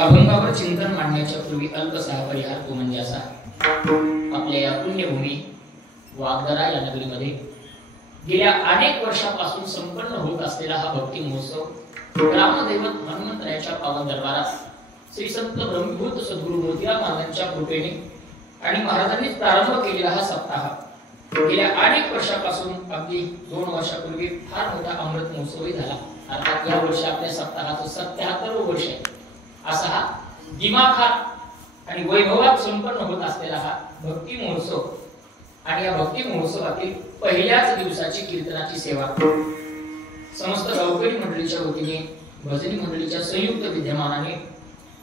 अभंगावर चिंतन मांडण्याच्या पूर्वी अल्पसा परिहार तो म्हणजे असा. आपल्या या पुण्यभूमी वागदरा या नगरीमध्ये गेल्या अनेक वर्षापासून संपन्न होत असलेला हा भक्ती महोत्सव ग्रामदैवत हनुमंतरायाच्या पावन दरबारात श्री संत ब्रह्मभूत सद्गुरु मोतीराम महाराजांच्या कृपेने आणि महाराजांनी प्रारंभ केलेला हा सप्ताह गेल्या अनेक वर्षापासून अगदी 2 वर्षापूर्वी फार मोठा अमृत महोत्सवही झाला. अर्थात या वर्षी आपल्या सप्ताहाचं 77 वर्ष आहे. असा हा दिमाखात आणि वैभवात संपन्न होत असलेला हा भक्ती महोत्सव आणि या भक्ती महोत्सवातील पहिल्याच दिवसाची कीर्तनाची सेवा समस्त गावकरी मंडळीच्या वतीने भजनी मंडळीच्या संयुक्त विद्यमानाने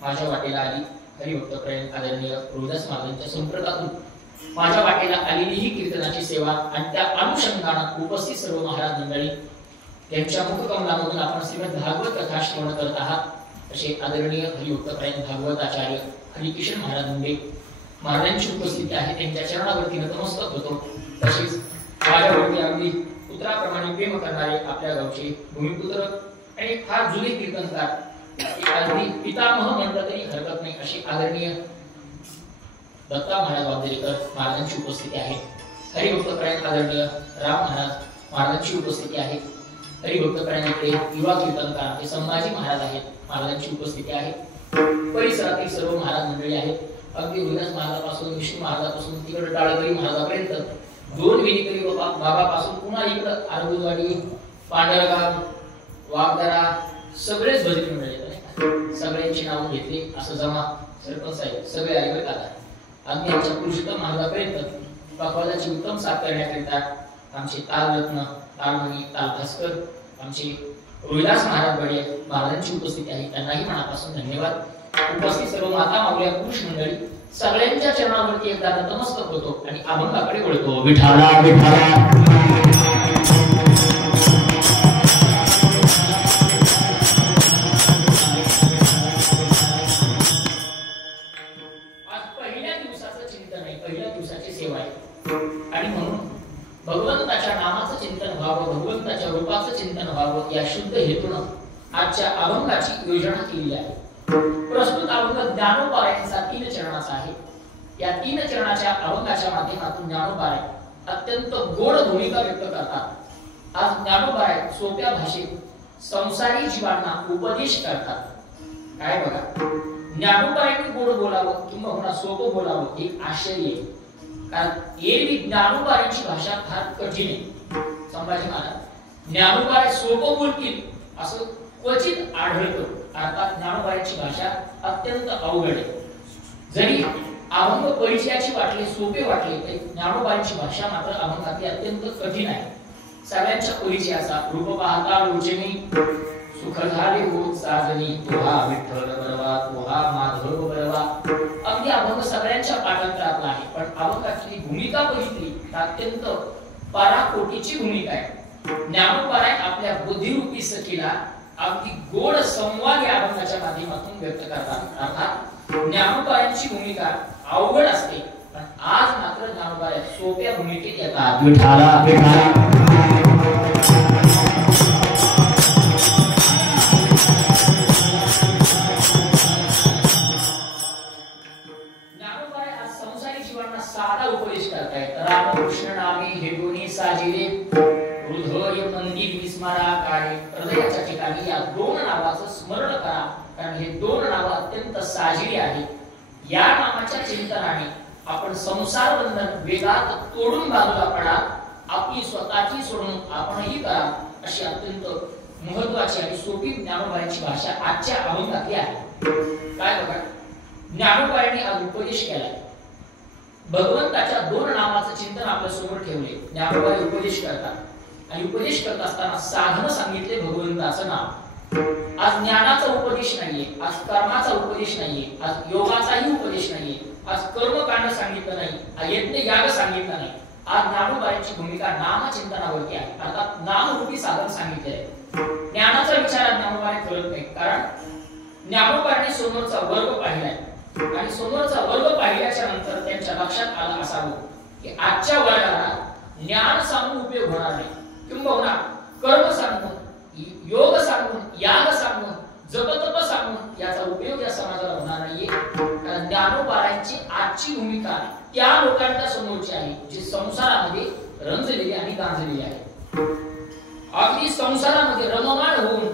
माझ्या वाटेला आली. हरिभक्त प्रेम आदरणीय रोहिदास महाराजांच्या संपर्कातून माझ्या वाटेला आलेली ही कीर्तनाची सेवा आणि त्या अनुषंगाने उपस्थित सर्व महाराज मंडळी यांच्या मुखकमलामधून आपण श्रीमद भागवत कथा श्रवण करत आहात. असे आदरणीय हरिभक्त प्रेम भागवत आचार्य हरिकिशन महाराज मुंडे महाराजांची उपस्थिती आहे. त्यांच्या चरणावरती नतमस्तक होतो. तसेच माझ्यावरती अगदी पुत्राप्रमाणे प्रेम करणारे आपल्या गावचे भूमिपुत्र आणि फार जुने कीर्तनकार अगदी पितामह म्हटलं तरी हरकत नाही असे आदरणीय दत्ता महाराज वागदेकर महाराजांची उपस्थिती आहे. हरिभक्त प्रेम आदरणीय राम महाराज महाराजांची उपस्थिती आहे. हरिभक्त प्रेमाचे युवा कीर्तनकार हे संभाजी महाराज आहेत महाराजांची उपस्थिती आहे. परिसरातील सर्व महाराज मंडळी आहेत. अगदी रोहिदास महाराजापासून विष्णू महाराजापासून तिकडे टाळकरी महाराजापर्यंत 2 विनिकरी बाबापासून पुन्हा इकडे आरबुजवाडी पांढरगाव वागदरा सगळेच भजनी मंडळी आहेत. सगळ्यांची नाव घेतली असं जमा सरपंच साहेब सगळे आले का अगदी आमच्या पुरुषोत्तम महाराजापर्यंत पकवाजाची उत्तम साथ करण्याकरिता आमचे तालरत्न तालमणी तालभास्कर आमचे रोहिदास महाराज बडे महाराजांची उपस्थिती आहे. त्यांनाही मनापासून धन्यवाद. उपस्थित सर्व माता माऊल्या पुरुष मंडळी सगळ्यांच्या चरणावरती एकदा नतमस्तक होतो आणि अभंगाकडे वळतो. विठाला विठाला भगवंताच्या नामाचं चिंतन व्हावं भगवंताच्या रूपाचं चिंतन व्हावं या शुद्ध हेतूनं आजच्या अभंगाची योजना केली आहे. प्रस्तुत अभंग ज्ञानोपारायणचा 3 चरणाचा आहे. या 3 चरणाच्या अभंगाच्या माध्यमातून ज्ञानोपाराय अत्यंत गोड भूमिका व्यक्त करतात. आज ज्ञानोपाराय सोप्या भाषेत संसारी जीवांना उपदेश करतात. काय बघा ज्ञानोपारायने गोड बोलावं किंवा सोपं बोलावं एक आश्चर्य आहे. कारण एरवी ज्ञानोबाराची भाषा फार कठीण आहे. संभाजी महाराज ज्ञानोबाराय सोपं बोलतील असं क्वचित आढळतं. अर्थात ज्ञानोबाराची भाषा अत्यंत अवघड आहे. जरी अभंग परिचयाची वाटले सोपे वाटले तरी ज्ञानोबाराची भाषा मात्र अभंगातली अत्यंत कठीण आहे. सगळ्यांच्या परिचयाचा रूप पाहता लोचनी सुख झाले होत साजनी तोहा विठ्ठल बरवा तोहा माधव बरवा. अगदी अभंग सगळ्यांच्या पाठांतरातला आहे. पण अभंगाची भूमिका बघितली तर अत्यंत पराकोटीची भूमिका आहे. ज्ञानोबाराय आपल्या बुद्धिरूपी सखीला अगदी गोड संवाद या अभंगाच्या माध्यमातून व्यक्त करतात. अर्थात ज्ञानोबारायची भूमिका अवघड असते पण आज मात्र ज्ञानोबाराय सोप्या भूमिकेत येतात. विठाला विठाला साधा उपदेश करतायत. रामकृष्ण नामे हे दोन्ही साजिरे हृदय मंदिर विस्मरा काळे. हृदयाच्या ठिकाणी या 2 नावाचं स्मरण करा कारण हे 2 नाव अत्यंत साजिरे आहेत. या नामाच्या चिंतनाने आपण संसार बंधन वेगात तोडून बाजूला पडा. आपली स्वतःची सोडून आपणही करा अशी अत्यंत महत्वाची आणि सोपी ज्ञानोबारायची भाषा आजच्या अभंगातली आहे. काय बघा ज्ञानोबारायने आज उपदेश केलाय. भगवंताच्या 2 नामाचं चिंतन आपल्या समोर ठेवले. ज्ञानोबाराय उपदेश करतात आणि उपदेश करत असताना साधन सांगितले भगवंताचं नाव. आज ज्ञानाचा उपदेश नाहीये, आज कर्माचा उपदेश नाहीये, आज योगाचाही उपदेश नाहीये, आज कर्मकांड सांगितलं नाही, आज यज्ञ याग सांगितलं नाही. आज ज्ञानोबारायची भूमिका नामचिंतनावरती आहे. अर्थात नामरूपी साधन सांगितले आहे. ज्ञानाचा विचार ज्ञानोबाराय करत नाही कारण ज्ञानोबारायने समोरचा वर्ग पाहिलाय आणि समोरचा वर्ग पाहिल्याच्या नंतर त्यांच्या लक्षात आलं असावं की आजच्या वर्गाला ज्ञान सांगून उपयोग होणार नाही किंवा कर्म सांगून योग सांगून याग सांगून जपतप सांगून याचा उपयोग या समाजाला त्या लोकांच्या समोरची आहे जी संसारामध्ये रंजलेली आणि गांजलेली आहे. अगदी संसारामध्ये रममाण होऊन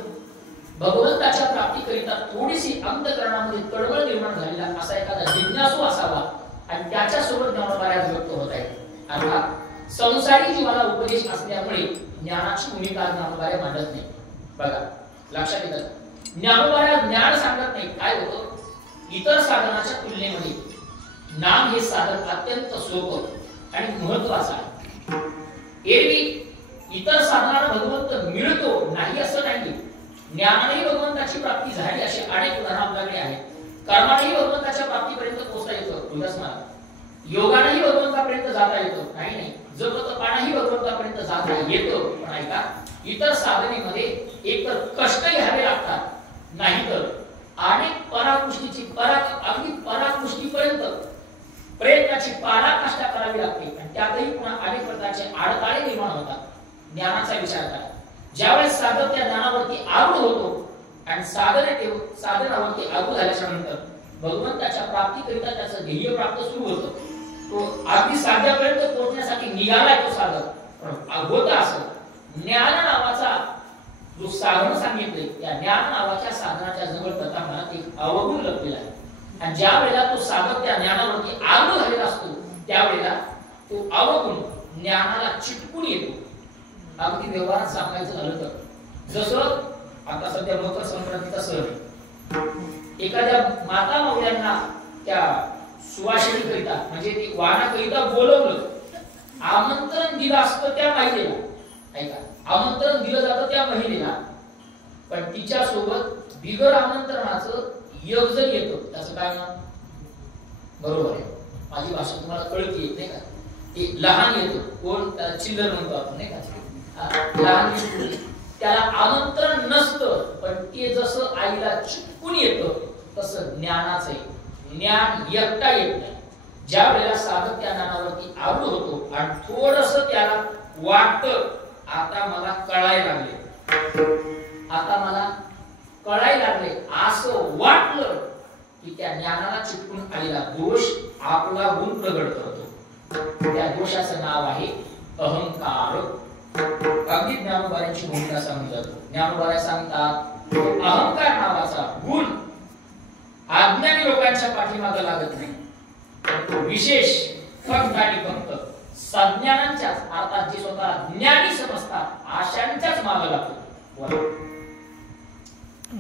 भगवंताच्या प्राप्तीकरिता थोडीशी अंतःकरणामध्ये तळमळ निर्माण झालेला असा एखादा जिज्ञासू असावा आणि त्याच्यासोबत ज्ञानोबाऱ्यात व्यक्त होत आहे. अर्थात संसारी जीवाला उपदेश असल्यामुळे ज्ञानाची भूमिका ज्ञानोबाऱ्या मांडत नाही. बघा लक्षात येतं, ज्ञानोबाऱ्या ज्ञान सांगत नाही. काय होतं, इतर साधनाच्या तुलनेमध्ये नाम हे साधन अत्यंत सोपं आणि महत्वाचं आहे. एरवी इतर साधनाला भगवंत मिळतो नाही असं नाही, ज्ञानानेही भगवंताची प्राप्ती झाली अशी अनेक उदाहरणं आपल्याकडे आहेत. कर्मानेही भगवंताच्या प्राप्तीपर्यंत पोहोचता येतं, योगानेही भगवंतापर्यंत जाता येतं, नाही जप तपानेही भगवंतापर्यंत जाता येतं. पण ऐका, इतर साधनेमध्ये एकतर कष्ट घ्यावे लागतात, नाहीतर अनेक पराकृष्टीची अगदी पराकृष्टीपर्यंत प्रयत्नाची पराकाष्ठा करावी लागते आणि त्यातही पुन्हा अनेक प्रकारचे अडथळे निर्माण होतात. ज्ञानाचा विचार करा, ज्यावेळेस साधक त्या ज्ञानावरती आरूढ होतो आणि साधनावरती आरूढ झाल्याच्या नंतर भगवंताच्या प्राप्तीकरिता त्याचं ध्येय प्राप्त सुरू होतं. तो अगदी साध्यापर्यंत पोहोचण्यासाठी निघालाय तो साधक. पण होतं असं, ज्ञान नावाचा जो साधन सांगितले त्या ज्ञान नावाच्या साधनाच्या जवळ प्रथम एक अवगुण लपलेला आहे. आणि ज्या वेळेला तो साधक त्या ज्ञानावरती आरूढ झालेला असतो त्यावेळेला तो अवगुण ज्ञानाला चिटकून येतो. अगदी व्यवहारात सांगायचं झालं तर जसं आता सध्या मकर संक्रांतीचा सण, एखाद्या माता मावळ्यांना त्या सुवासिनी करिता म्हणजे ती वाणाकरिता बोलवलं, आमंत्रण दिलं असतं त्या महिलेला. ऐका, आमंत्रण दिलं जातं त्या महिलेला, पण तिच्या सोबत बिगर आमंत्रणाचं योग जर येतो त्याचं काय ना, बरोबर आहे, माझी भाषा तुम्हाला कळती येत नाही का, ते लहान येतो, कोण त्याला चिल्लर म्हणतो आपण नाही का, लहान त्याला आमंत्रण नसतं, पण ते जसं आईला चिटकून येतं तसं ज्ञानाचं ज्ञान एकटा येत नाही. ज्या वेळेला साधक त्या ज्ञानावरती आरूढ होतो आणि थोडस त्याला वाटतं आता मला कळायला लागले असं वाटलं की त्या ज्ञानाला चिटकून आलेला दोष आपला गुण प्रगट करतो. त्या दोषाचं नाव आहे अहंकार. अगदी ज्ञानोबाऱ्यांची भूमिका सांगून जातो. ज्ञानोबाऱ्या सांगतात अहंकार नावाचा गुण अज्ञानी लोकांच्या पाठीमागे लागत नाही, तो विशेष फक्त आणि फक्त सज्ञानांच्याच अर्थात जे स्वतः ज्ञानी समजतात आशांच्याच मागे लागतो.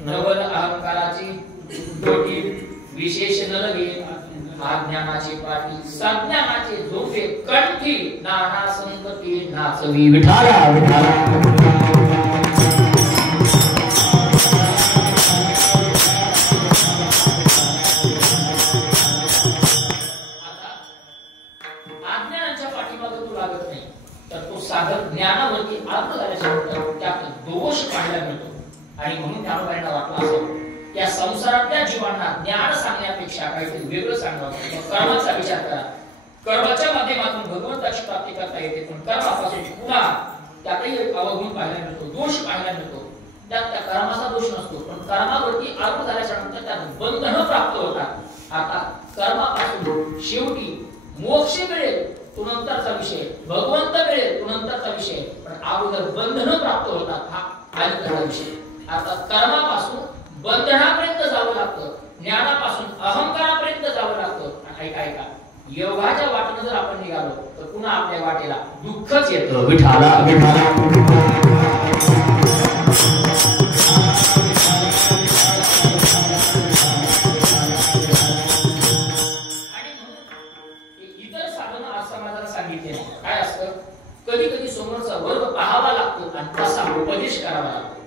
नवल अहंकाराची दोटी विशेष न लगे अज्ञानाचे पाठी सज्ञानाचे झोपे कंठी नाना संगती नाचवी विठाला विठाला. साधक ज्ञानावरती आरूढ झाल्यानंतर त्यात दोष पाहायला मिळतो. आणि म्हणून ज्ञानोबांना वाटलं असं या संसारातल्या जीवांना ज्ञान सांगण्यापेक्षा काहीतरी वेगळं सांगावं. कर्माचा विचार करा, कर्माच्या माध्यमातून भगवंताची प्राप्ती करता येते, पण कर्मापासून पुन्हा त्यातही अवगुण पाहायला मिळतो, दोष पाहायला मिळतो. त्यात त्या कर्माचा दोष नसतो, पण कर्मावरती आरूढ झाल्याच्या नंतर त्यात बंधनं प्राप्त होतात. आता कर्मापासून शेवटी मोक्ष मिळेल तो नंतरचा विषय, भगवंत मिळेल तो नंतरचा विषय, पण अगोदर बंधनं प्राप्त होतात हा आधीचा विषय. आता कर्मापासून बंधनापर्यंत जावं लागतं, ज्ञानापासून अहंकारापर्यंत जावं लागतं. ऐका, योगाच्या वाटेने जर आपण निघालो तर पुन्हा आपल्या वाटेला दुःखच येतं. विठाला विठाला. काय असतं, कधी कधी समोरचा वर्ग पाहावा लागतो आणि तसा उपदेश करावा लागतो.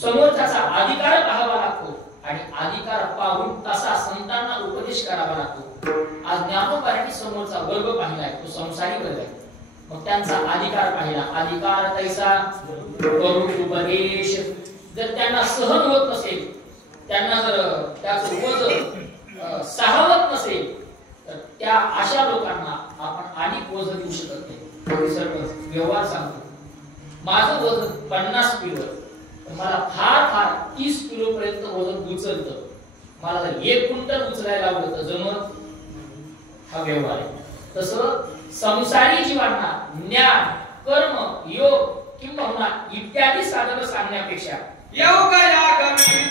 समोरच्याचा अधिकार पाहावा लागतो आणि अधिकार पाहून तसा संतांना उपदेश करावा लागतो. आज ज्ञानोबांनी समोरचा वर्ग पाहिलाय, तो संसारी वर्ग आहे. मग त्यांचा अधिकार पाहिला, अधिकार तैसा करून उपदेश जर त्यांना सहन होत नसेल, त्यांना जर त्याचं वजन साहवत नसेल, तर त्या अशा लोकांना आपण अधिक वजन देऊ शकत नाही. व्यवहार सांगतो, माझं वजन 50 किलो, मला फार 30 किलो पर्यंत वजन उचलतं. मला जर 1 क्विंटल उचलायला लावलं तर जमत हा व्यवहार आहे. तसं संसारी जीवांना ज्ञान, कर्म, योग किंवा इत्यादी साधन सांगण्यापेक्षा योग यागमिती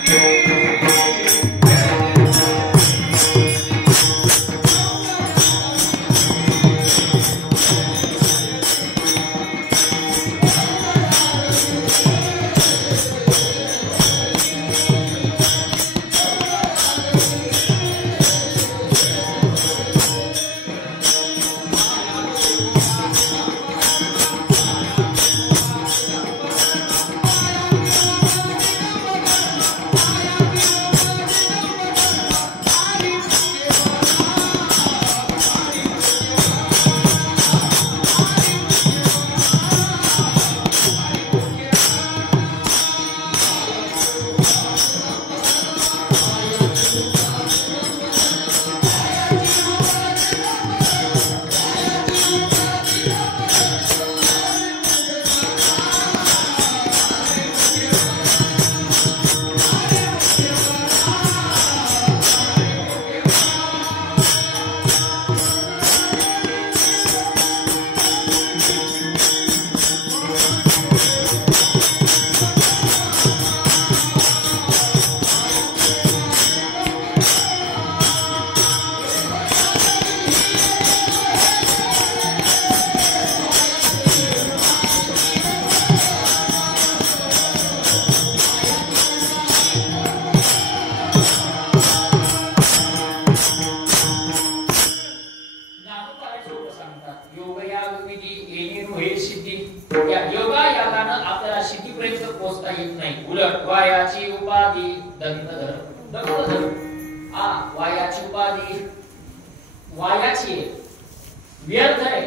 व्यर्थ आहे,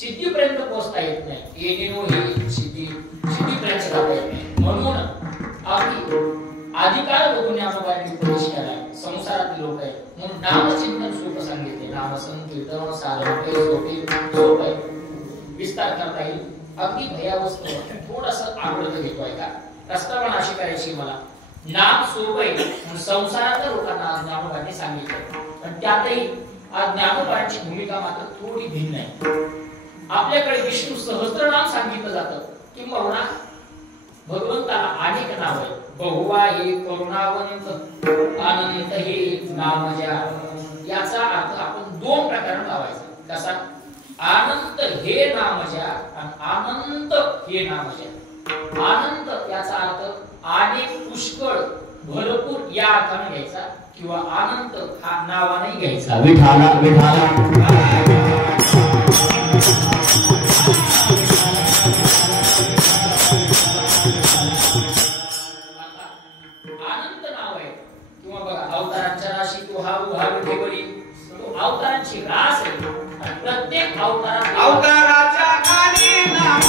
सिद्धीपर्यंत पोहोचता येत नाही. येणेनो ही सिद्धीपर्यंत जाता येत नाही. म्हणून अधिकार बघून ज्ञानोबांनी उपदेश केला. संसारातील लोक आहेत म्हणून नामचिंतन सोपं सांगितले. नामसंकीर्तन साधन सोपे विस्तार करता येईल. अगदी भयावस्थ थोडस आग्रह घेतोय का प्रस्तावना अशी करायची मला. नाम सोपे संसारातल्या लोकांना ज्ञानोबांनी सांगितलं, पण त्यातही आज ज्ञानोबांची भूमिका मात्र थोडी भिन्न आहे. आपल्याकडे विष्णू सहस्त्रनाम सांगितलं जातं किंवा भगवंताला अनेक नाव आहेत. बहुवा हे करुणावंत, अनंत हे नामजा. याचा अर्थ आपण दोन प्रकारे लावायचा. कसा? अनंत हे नामजा आणि अनंत हे नामजा. अनंत याचा अर्थ अनेक, पुष्कळ, भरपूर या अर्थाने घ्यायचा किंवा अनंत हा नावाने घ्यायचा. विठाला विठाला अनंत नाव आहे किंवा बघा अवतारांच्या राशी तो हा उभा विठेवरी, तो अवतारांची रास आहे. आणि प्रत्येक अवताराच्या खाली नाम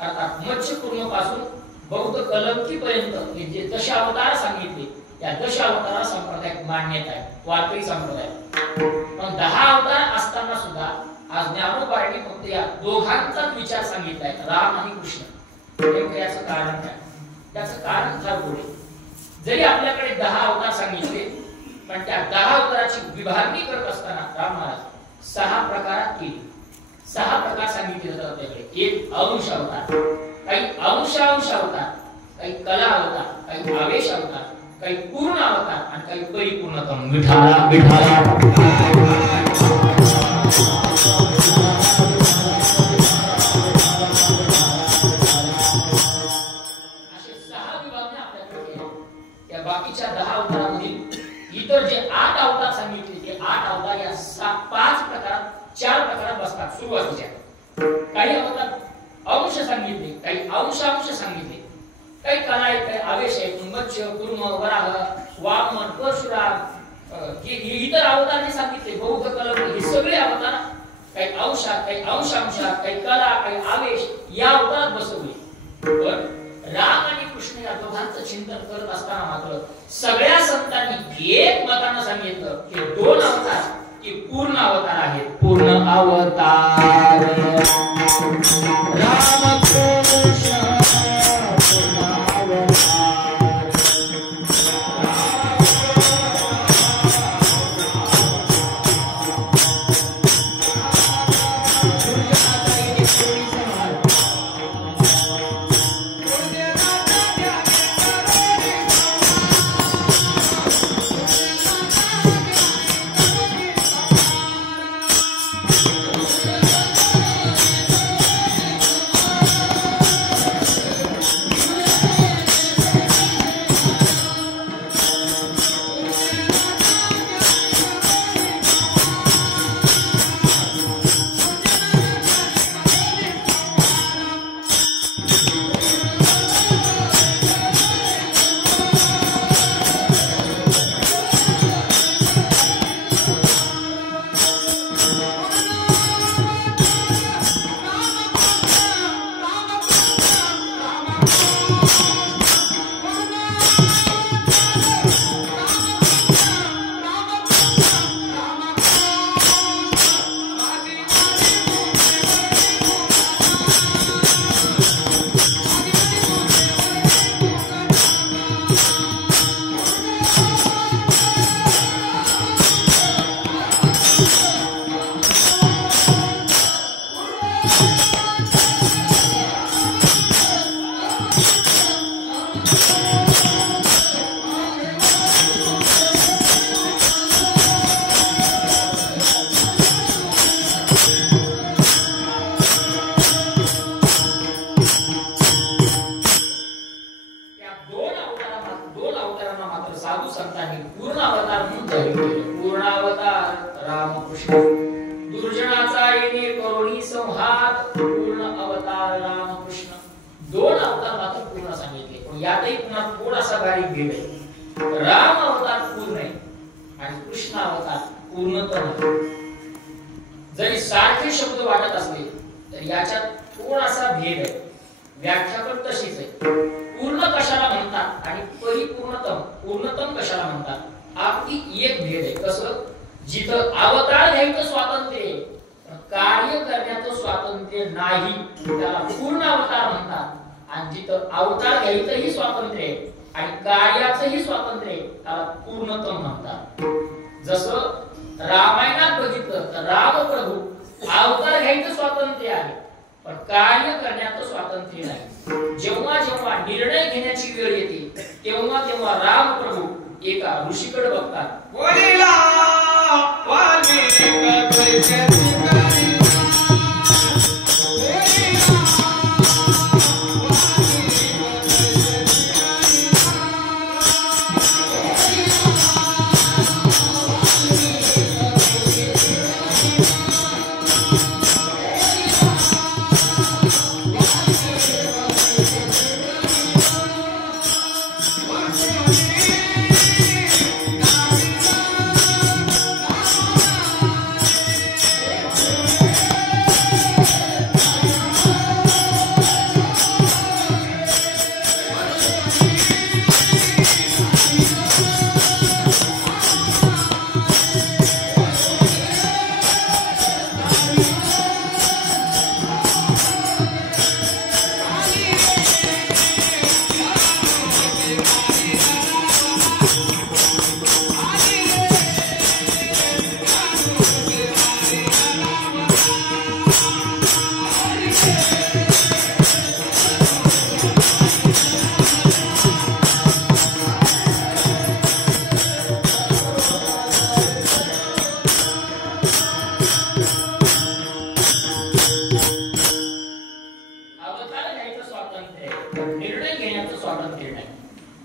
अर्थात मत्स्यकुर्म पासून बौद्ध कलंकी पर्यंत जे दशावतार सांगितले त्या दशावतारा संप्रदायात मान्यता आहे, वारकरी संप्रदाय. पण 10 अवतार असताना सुद्धा आज ज्ञानोबांनी फक्त या दोघांचाच विचार सांगितलाय, राम आणि कृष्ण. नेमकं याचं कारण काय? त्याचं कारण फार गोड आहे. जरी आपल्याकडे 10 अवतार सांगितले पण त्या 10 अवताराची विभागणी करत असताना राम महाराज 6 प्रकारात केली. 6 प्रकार सांगितले जातात आपल्याकडे. एक अंश अवतार, काही अंशांश अवतार, काही कला अवतार, काही आवेश अवतार, काही पूर्ण अवतार आणि काही परिपूर्णतम. विठाला विठाला असे 6 विभागण्या आपल्याकडे केल्या. त्या बाकीच्या 10 अवतारांमधील इतर जे 8 अवतार सांगितले ते 8 अवतार या 5 प्रकारात 4 प्रकारात बसतात सुरुवातीच्या. काही अवतार अंश सांगितले, काही अंशांश सांगितले, काही कला आहेत, काही आवेश आहेत. मत्स्य, कुर्म, वराह, वामन, परशुराम, हे इतर अवतार जे सांगितले बौद्ध कलंक, हे सगळे अवतार काही अंशात, काही अंशांशात, काही कला, काही आवेश या अवतारात बसवले. पण राम आणि कृष्ण या दोघांचं चिंतन करत असताना मात्र सगळ्या संतांनी एक मतानं सांगितलं की 2 अवतार हे पूर्ण अवतार आहेत. पूर्ण अवतार राम कृष्ण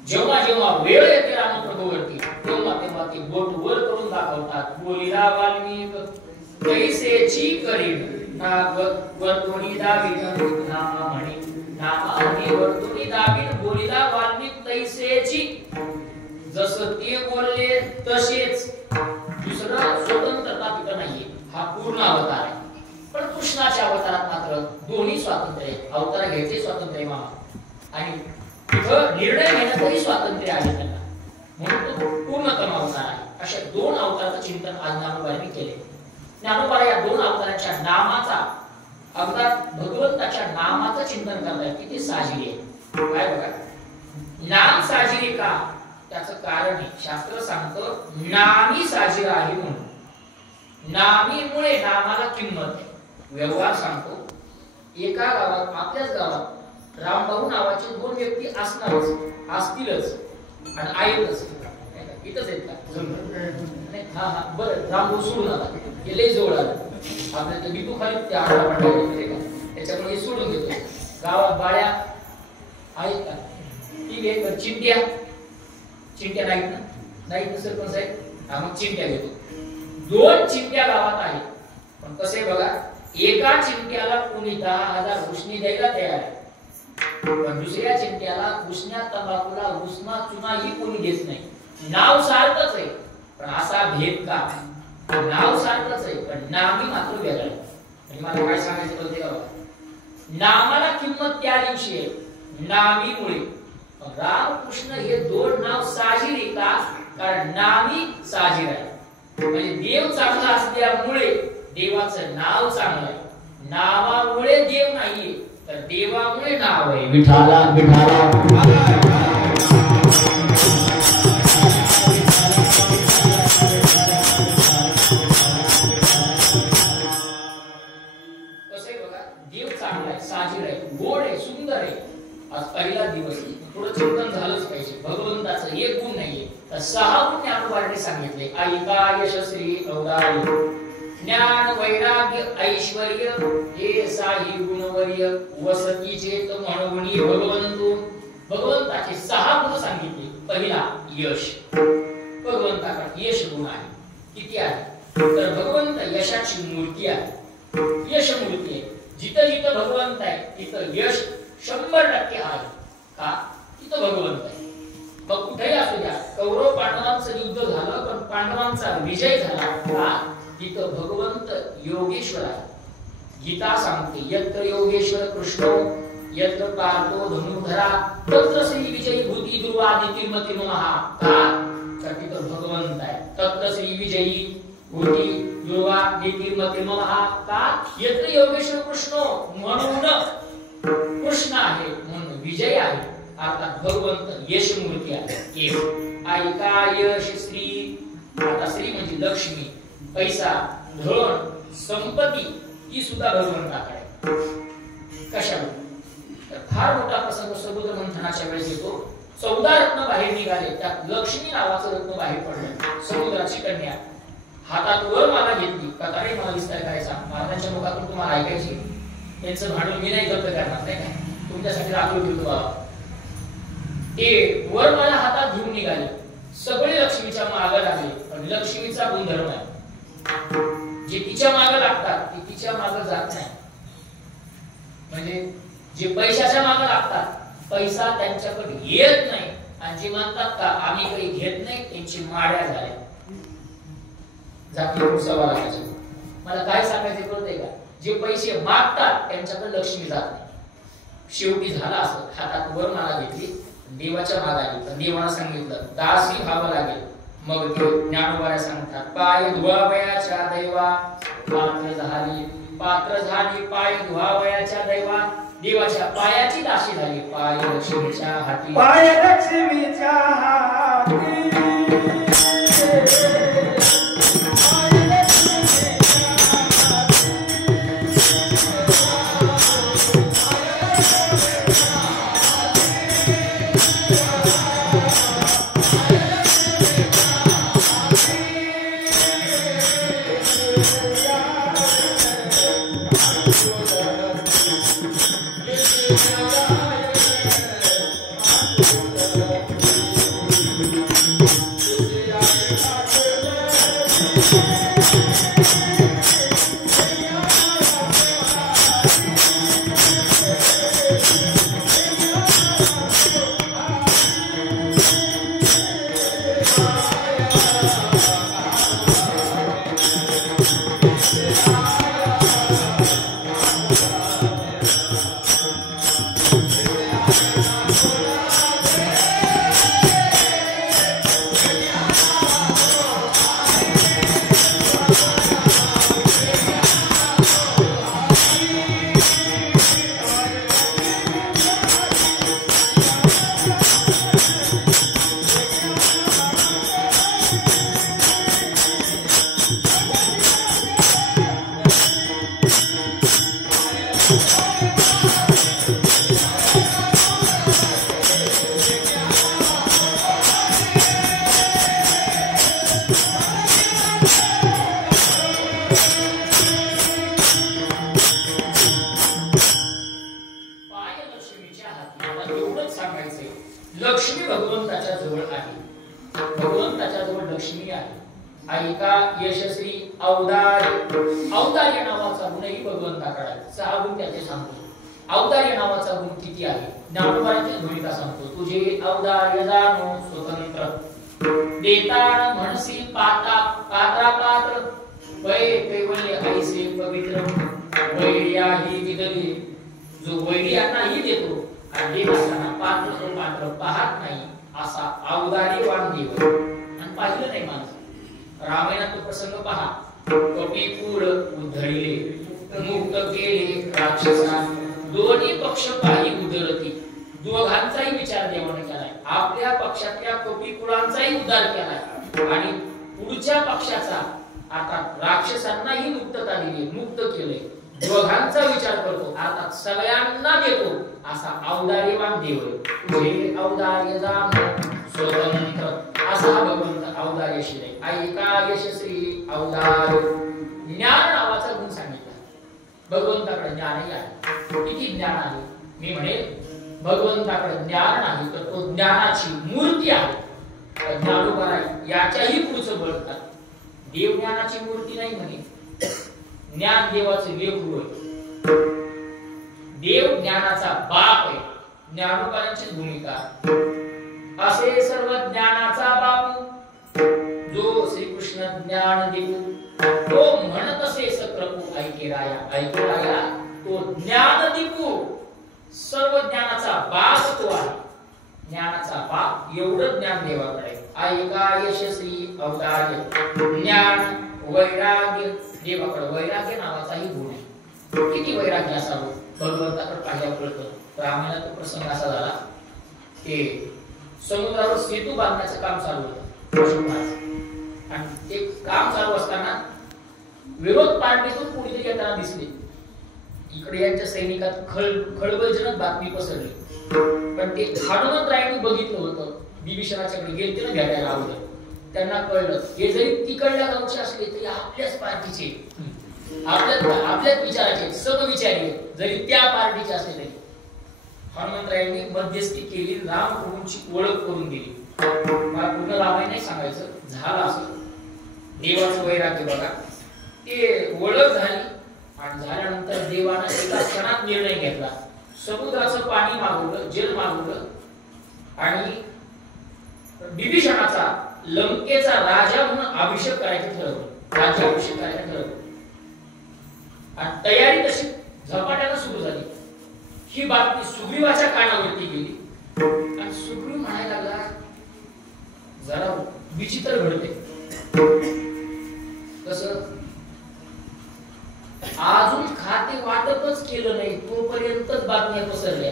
जेव्हा जेव्हा वेळ येते रामप्रभूवरती तेव्हा तेव्हा ते बोट वर करून दाखवतात. बोलिला वाल्मिक कैसेची करीन नाग वर्तुनी दावीन नामा म्हणे नामा वर्तुनी दावीन बोलिला वाल्मिक कैसेची. जसं ते बोलले तसेच. दुसरं स्वतंत्रता तिथं नाहीये. हा पूर्ण अवतार आहे. पण कृष्णाच्या अवतारात मात्र दोन्ही स्वातंत्र्य आहे. अवतार घ्यायचे स्वातंत्र्य आहे मामा आणि तिथं निर्णय घेण्याचंही स्वातंत्र्य आहे त्यांना. म्हणून तो पूर्णतम अवतार आहे. अशा दोन अवताराचं चिंतन आज ज्ञानोबांनी केले. ज्ञानोबा या दोन अवताराच्या नामाचा अगदा भगवंताच्या नामाचं चिंतन करतायत. किती साजिरी आहे. काय बघा नाम साजिरी का त्याचं कारण आहे. शास्त्र सांगतं नामी साजिरा आहे म्हणून. नामीमुळे नामाला किंमत आहे. व्यवहार सांगतो एका गावात आपल्याच गावात रामभाऊ नावाचे दोन व्यक्ती असणारच असतीलच आणि आहेतच. इथंच आहेत का? हा हा बरं रामभाऊ सोडून आला हे लय जवळ आलं आपल्या ते बिटू खाली त्या आडा पडला त्याच्यामुळे सोडून घेतो. गावात बाळ्या आहेत का? ठीक आहे. चिंट्या चिंट्या नाहीत ना? नाहीत ना सरपंच आहे. हा मग चिंट्या घेतो. दोन चिंट्या गावात आहेत. पण कसे बघा एका चिंट्याला कोणी 10,000 उसनी द्यायला तयार आहे. पण दुसऱ्या चिंट्याला उसन्या तंबाखूला उसना चुनाही कोणी देत नाही. नाव सारखंच आहे पण असा भेद का? नाव सारखंच आहे पण नामी मात्र वेगळं आहे. म्हणजे मला काय सांगायचं बोलते का बघा नामाला किंमत त्या दिवशी आहे नामीमुळे. रामकृष्ण हे दोन नाव साजिर का? कारण नामी साजिर आहे. म्हणजे देव चांगला असल्यामुळे देवाचं नाव चांगलं आहे. नावामुळे देव नाहीये तर देवामुळे नाव आहे. विठाला विठाला कसे बघा देव चांगला आहे साजिर आहे गोड आहे सुंदर आहे. आज पहिला दिवस थोडं चिंतन झालंच पाहिजे. भगवंताचं एक गुण नाहीये तर 6 गुण ज्ञानोबाने सांगितले. ऐका यशस्वी औदार्य ज्ञान वैराग्य ऐश्वर्य हे 6 गुणवर्य वसती चेत म्हणूनी भगवंतो. भगवंताचे 6 गुण सांगितले. पहिला यश. भगवंताकडे यश गुण आहे. किती आहे तर भगवंत यशाची मूर्ती आहे. यश मूर्ती आहे. जिथं जिथं भगवंत आहे तिथं यश 100% आहे. का? तिथं भगवंत आहे. मग कुठेही असू द्या कौरव पांडवांचं युद्ध झालं पण पांडवांचा विजय झाला का? तिथं भगवंत योगेश्वर आहे. गीता सांगते यत्र योगेश्वर कृष्ण यत्र पार्थो धनुर्धरा तत्र श्री विजयी भूती ध्रुवा नीतिर्मती महा. का? तर तिथं भगवंत आहे. तत्र श्री विजयी भूती ध्रुवा नीतिर्मती महा. का? यत्र योगेश्वर कृष्ण म्हणून कृष्ण आहे म्हणून विजय आहे. अर्थात भगवंत यश मूर्ती आहे. एक ऐका यश श्री. आता श्री म्हणजे लक्ष्मी पैसा धन संपत्ती ही सुद्धा भगवंताकडे. कशामुळे तर फार मोठा प्रसंग समुद्र मंथनाच्या वेळेस येतो. 14 रत्न बाहेर निघाले. त्यात लक्ष्मी नावाचं रत्न बाहेर पडलं. समुद्राची कन्या हातात वर माला घेतली. कथाने मला विस्तार करायचा महाराजांच्या मुखातून तुम्हाला ऐकायची. त्यांचं भांडवल मी नाही जप्त करणार नाही का तुमच्यासाठी राखून ठेवतो बाबा. ते वर मला हातात घेऊन निघाले. सगळे लक्ष्मीच्या मागे लागले. पण लक्ष्मीचा गुणधर्म आहे जे तिच्या मागे लागतात ते तिच्या मागे जात नाही. म्हणजे जे पैशाच्या मागे लागतात पैसा त्यांच्याकडे येत नाही आणि जे म्हणतात का आम्ही काही घेत नाही त्यांची माड्या झाल्या. जाती सवाल आहे. मला काय सांगायचं कळतंय का? जे पैसे मागतात त्यांच्याकडे लक्ष्मी जात नाही. शेवटी झाला असं हातात वर माला घेतली देवाच्या मागाली. तर देवाला सांगितलं दासी व्हावं लागेल. मग ते ज्ञानोबा सांगतात पाय धुवावयाच्या दैवा पात्र झाली पाय धुवावयाच्या दैवा. देवाच्या पायाची दासी झाली. पाय लक्ष्मीच्या हाती पाय लक्ष्मीच्या हाती लक्ष्मी भगवंताच्या जवळ आहे, भगवंताच्या जवळ लक्ष्मी आहे. ऐका यशस्वी औदार्य नावाचा गुणही भगवंताकडे आहे. 6 गुण त्याचे सांगतो. औदार्य नावाचा गुण किती आहे? ज्ञानोबाची भूमिका सांगतो. तुझे औदार्य जाणो स्वतंत्र, देताना म्हणसी पात्रा पात्र, वै कैवल्य ऐसे पवित्र, वैर्याही विदली. जो वैर्यांनाही देतो आणि देत असताना पात्र पाहत नाही असा औदार्यवान देव. आणि पाहिलं नाही माणूस. रामायणात तो प्रसंग पहा. कपिकूळ उधळले, मुक्त केले राक्षसा, दोन्ही पक्ष काही उधळती. दोघांचाही विचार देवाने केलाय. आपल्या पक्षातल्या कपिकुळांचाही उद्धार केलाय आणि पुढच्या पक्षाचा अर्थात राक्षसांनाही मुक्तता दिली, मुक्त केले. दोघांचा विचार करतो, अर्थात सगळ्यांना देतो असा औदार्यवान देव आहे. तुझे औदार्य जाणो स्वतंत्र, असा भगवंत औदार्यशील आहे. ऐका यशस्वी औदार्य. ज्ञान नावाचा गुण सांगितला. भगवंताकडे ज्ञानही आहे. किती ज्ञान आहे? मी म्हणेन भगवंताकडे ज्ञान नाही तर तो ज्ञानाची मूर्ती आहे. ज्ञानोबा आहे याच्याही पुढचं बोलतात. देव ज्ञानाची मूर्ती नाही म्हणे. ज्ञान देवाचे लेकरू आहे. देव ज्ञानाचा बाप आहे. ज्ञानोबाची भूमिका. असे सर्व ज्ञानाचा बापू, जो श्रीकृष्ण ज्ञान देऊ, तो म्हणत असे सक्रपू ऐके राया, तो ज्ञान दीपू. सर्व ज्ञानाचा बाप तो आहे. ज्ञानाचा बाप एवढं ज्ञान देवाकडे. ऐका यशस्वी औदार्य. ज्ञान वैराग्य. देवाकडे वैराग्य नावाचाही गुण आहे. किती वैराग्य असावं भगवंताकडे पाहिल्या कळतं. रामायणाचा प्रसंग असा झाला की समुद्रावर सेतू बांधण्याचं काम चालू होतं आणि ते काम चालू असताना विरोध पार्टीतून कोणीतरी येताना दिसले. इकडे यांच्या सैनिकात खळबळजनक बातमी पसरली. पण ते हनुमंतरायांनी बघितलं होतं. विभीषणाच्याकडे गेले ना भेटायला अगोदर. त्यांना कळलं हे जरी तिकडल्या गावचे असले तरी आपल्याच पार्टीचे, आपल्याच विचाराचे, समविचारी जरी त्या पार्टीचे असले तरी. हनुमंतरायांनी मध्यस्थी केली, राम प्रभूंची ओळख करून दिली. मला पूर्ण रामायण नाही सांगायचं, झालं असं. देवाचं वैराग्य बघा. ते ओळख झाली आणि झाल्यानंतर देवानं एका क्षणात निर्णय घेतला. समुद्राचं पाणी मागवलं, जल मागवलं आणि विभीषणाचा लंकेचा राजा म्हणून अभिषेक करायचं ठरवलं. राज्याभिषेक करायचं ठरवलं आणि तयारी तशी झपाट्यानं सुरू झाली. ही बातमी सुग्रीवाच्या कानावरती गेली आणि सुग्रीव म्हणायला लागला, जरा विचित्र घडते. कसं? अजून खाते वाटपच केलं नाही तोपर्यंतच बातम्या पसरल्या.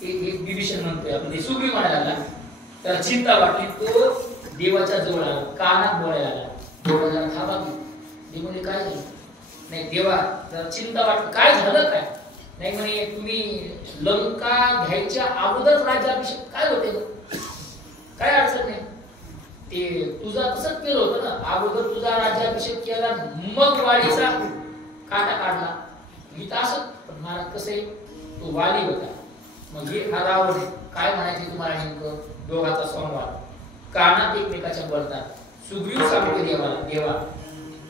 विभीषण म्हणतोय आपण. सुग्रीव म्हणायला लागला. त्याला चिंता वाटली. तो देवाच्या जवळ आला, कानात बोलायला लागला. देवा जरा थांबा की. देव म्हणे काय झालं? नाही देवा जरा चिंता वाटली. काय झालं काय? नाही म्हणे तुम्ही लंका घ्यायच्या अगोदरच राज्याभिषेक काय होते? काय अडचण नाही. ते तुझा तसंच केलं होतं ना. अगोदर तुझा राज्याभिषेक केला मग वालीचा काटा काढला. मी तर असं. पण महाराज कसं आहे, तो वाली होता. मग हे हा रावण काय म्हणायचे तुम्हाला नेमकं? दोघांचा संवाद कानात एकमेकाच्या बोलतात. सुग्रीव सांगतो देवाला, देवा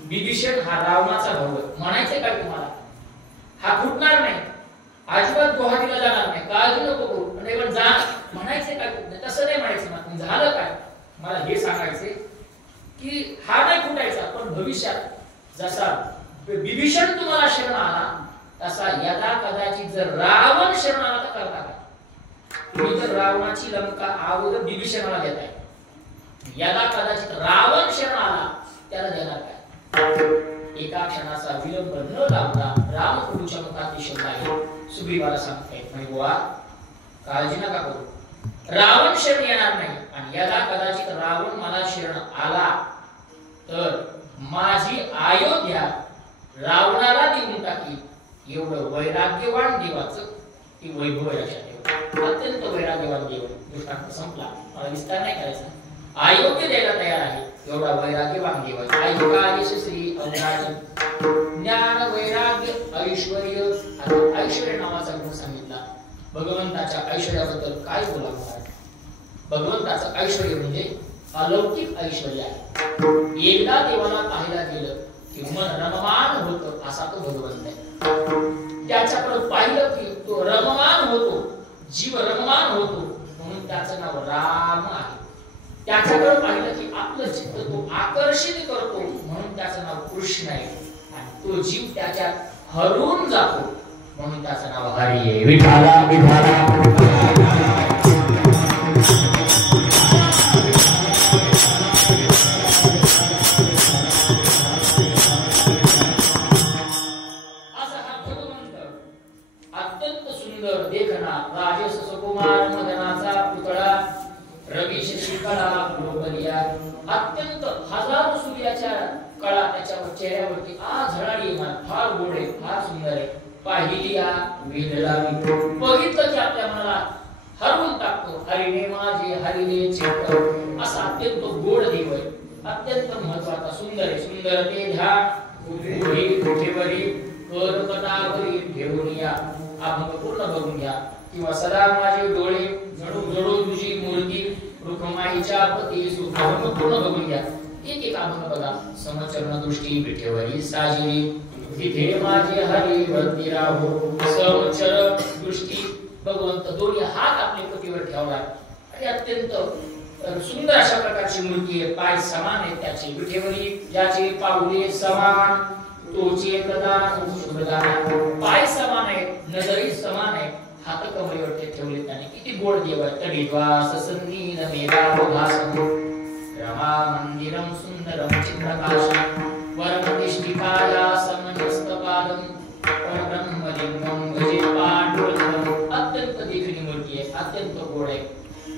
विभीषण हा रावणाचा भाऊ आहे. म्हणायचे काय तुम्हाला? हा फुटणार नाही, अजिबात गुवाहाटीला जाणार नाही, काळजी नको करू. पण जा म्हणायचे काय? तसं नाही म्हणायचं. मग झालं काय? मला हे सांगायचे की हा नाही फुटायचा, पण भविष्यात जसा विभीषण तुम्हाला शरण आला तसा यदा कदाचित जर रावण शरण आला तर करता काय? तुम्ही जर रावणाची लंका अगोदर विभीषणाला देताय, यदा कदाचित रावण शरण आला त्याला देणार काय? एका क्षणाचा विलंब न लावता राम प्रभूच्या मुखात शब्द आहे. सुग्रीवाला सांगतायत म्हणजे बुवा काळजी नका करू, रावण शरण येणार नाही. आणि यदा कदाचित रावण मला शरण आला तर माझी अयोध्या रावणाला देऊन टाकी एवढं वैराग्यवान देवाचं ती वैभव लक्षात ठेवा. अत्यंत वैराग्यवान देव. दृष्टांत संपला, मला विस्तार नाही करायचा. अयोग्य द्यायला तयार आहे एवढा वैराग्यवान देव. श्री अवराज ज्ञान वैराग्य ऐश्वर्य. आता ऐश्वर्य नावाचा गुण सांगितला. भगवंताच्या ऐश्वर्याबद्दल काय बोलावं? भगवंताचं ऐश्वर्य म्हणजे अलौकिक ऐश्वर्य आहे. एकदा देवाला पाहायला गेलं की मन रममान होतं, असा तो भगवंत आहे. त्याच्याकडे पाहिलं की तो रममान होतो, जीव रममान होतो, म्हणून त्याचं नाव राम आहे. त्याच्याकडे पाहिलं की आपलं चित्त तो आकर्षित करतो, म्हणून त्याचं नाव कृष्ण आहे. आणि तो जीव त्याच्यात हरून जातो, म्हणून त्याचं नाव हरी आहे. विठाला विठाला. राजस सुकुमार मदनाचा पुतळा रवीश शिकळा लोकलिया. अत्यंत हजारो सूर्याच्या कळा त्याच्यावर चेहऱ्यावरती झळाळी. फार गोड आहे, फार सुंदर आहे. पाहिली वेदला बघितलं की आपल्या मनाला हरवून टाकतो. हरिने माझे हरिने चित्त, असा अत्यंत गोड देव आहे. अत्यंत महत्वाचा सुंदर आहे. सुंदर ते ध्या कुठेवरी कर पटावरी घेऊन या. अभंग पूर्ण बघून घ्या. किंवा सदा माझे डोळे जडू जडू तुझी मूर्ती रुखमाईच्या पती सुख. अभंग पूर्ण बघून घ्या. एक एक अभंग बघा. समचरण दृष्टी विठेवरी साजिरी तिथे माझे हरी वरती राहो. समचर दृष्टी भगवंत दोन्ही हात आपले पतीवर ठेवला आणि अत्यंत सुंदर अशा प्रकारची मूर्ती आहे. पाय समान आहेत त्याचे. विठेवरी ज्याचे पाऊले समान तोचे प्रदान शुभदान. पाय समान आहेत, नजरी समान आहे, हात कमरेवरती ठेवले त्याने. किती गोड देव आहे. तडिद्वास सन्नील मेघाभासम रमा मंदिरम सुंदरम चित्रकाशम वरमतिष्ठिकाया समन्यस्तपादम परब्रह्मलिंगम भजे पांडुरंगम. अत्यंत देखणी मूर्ती आहे, अत्यंत गोड आहे.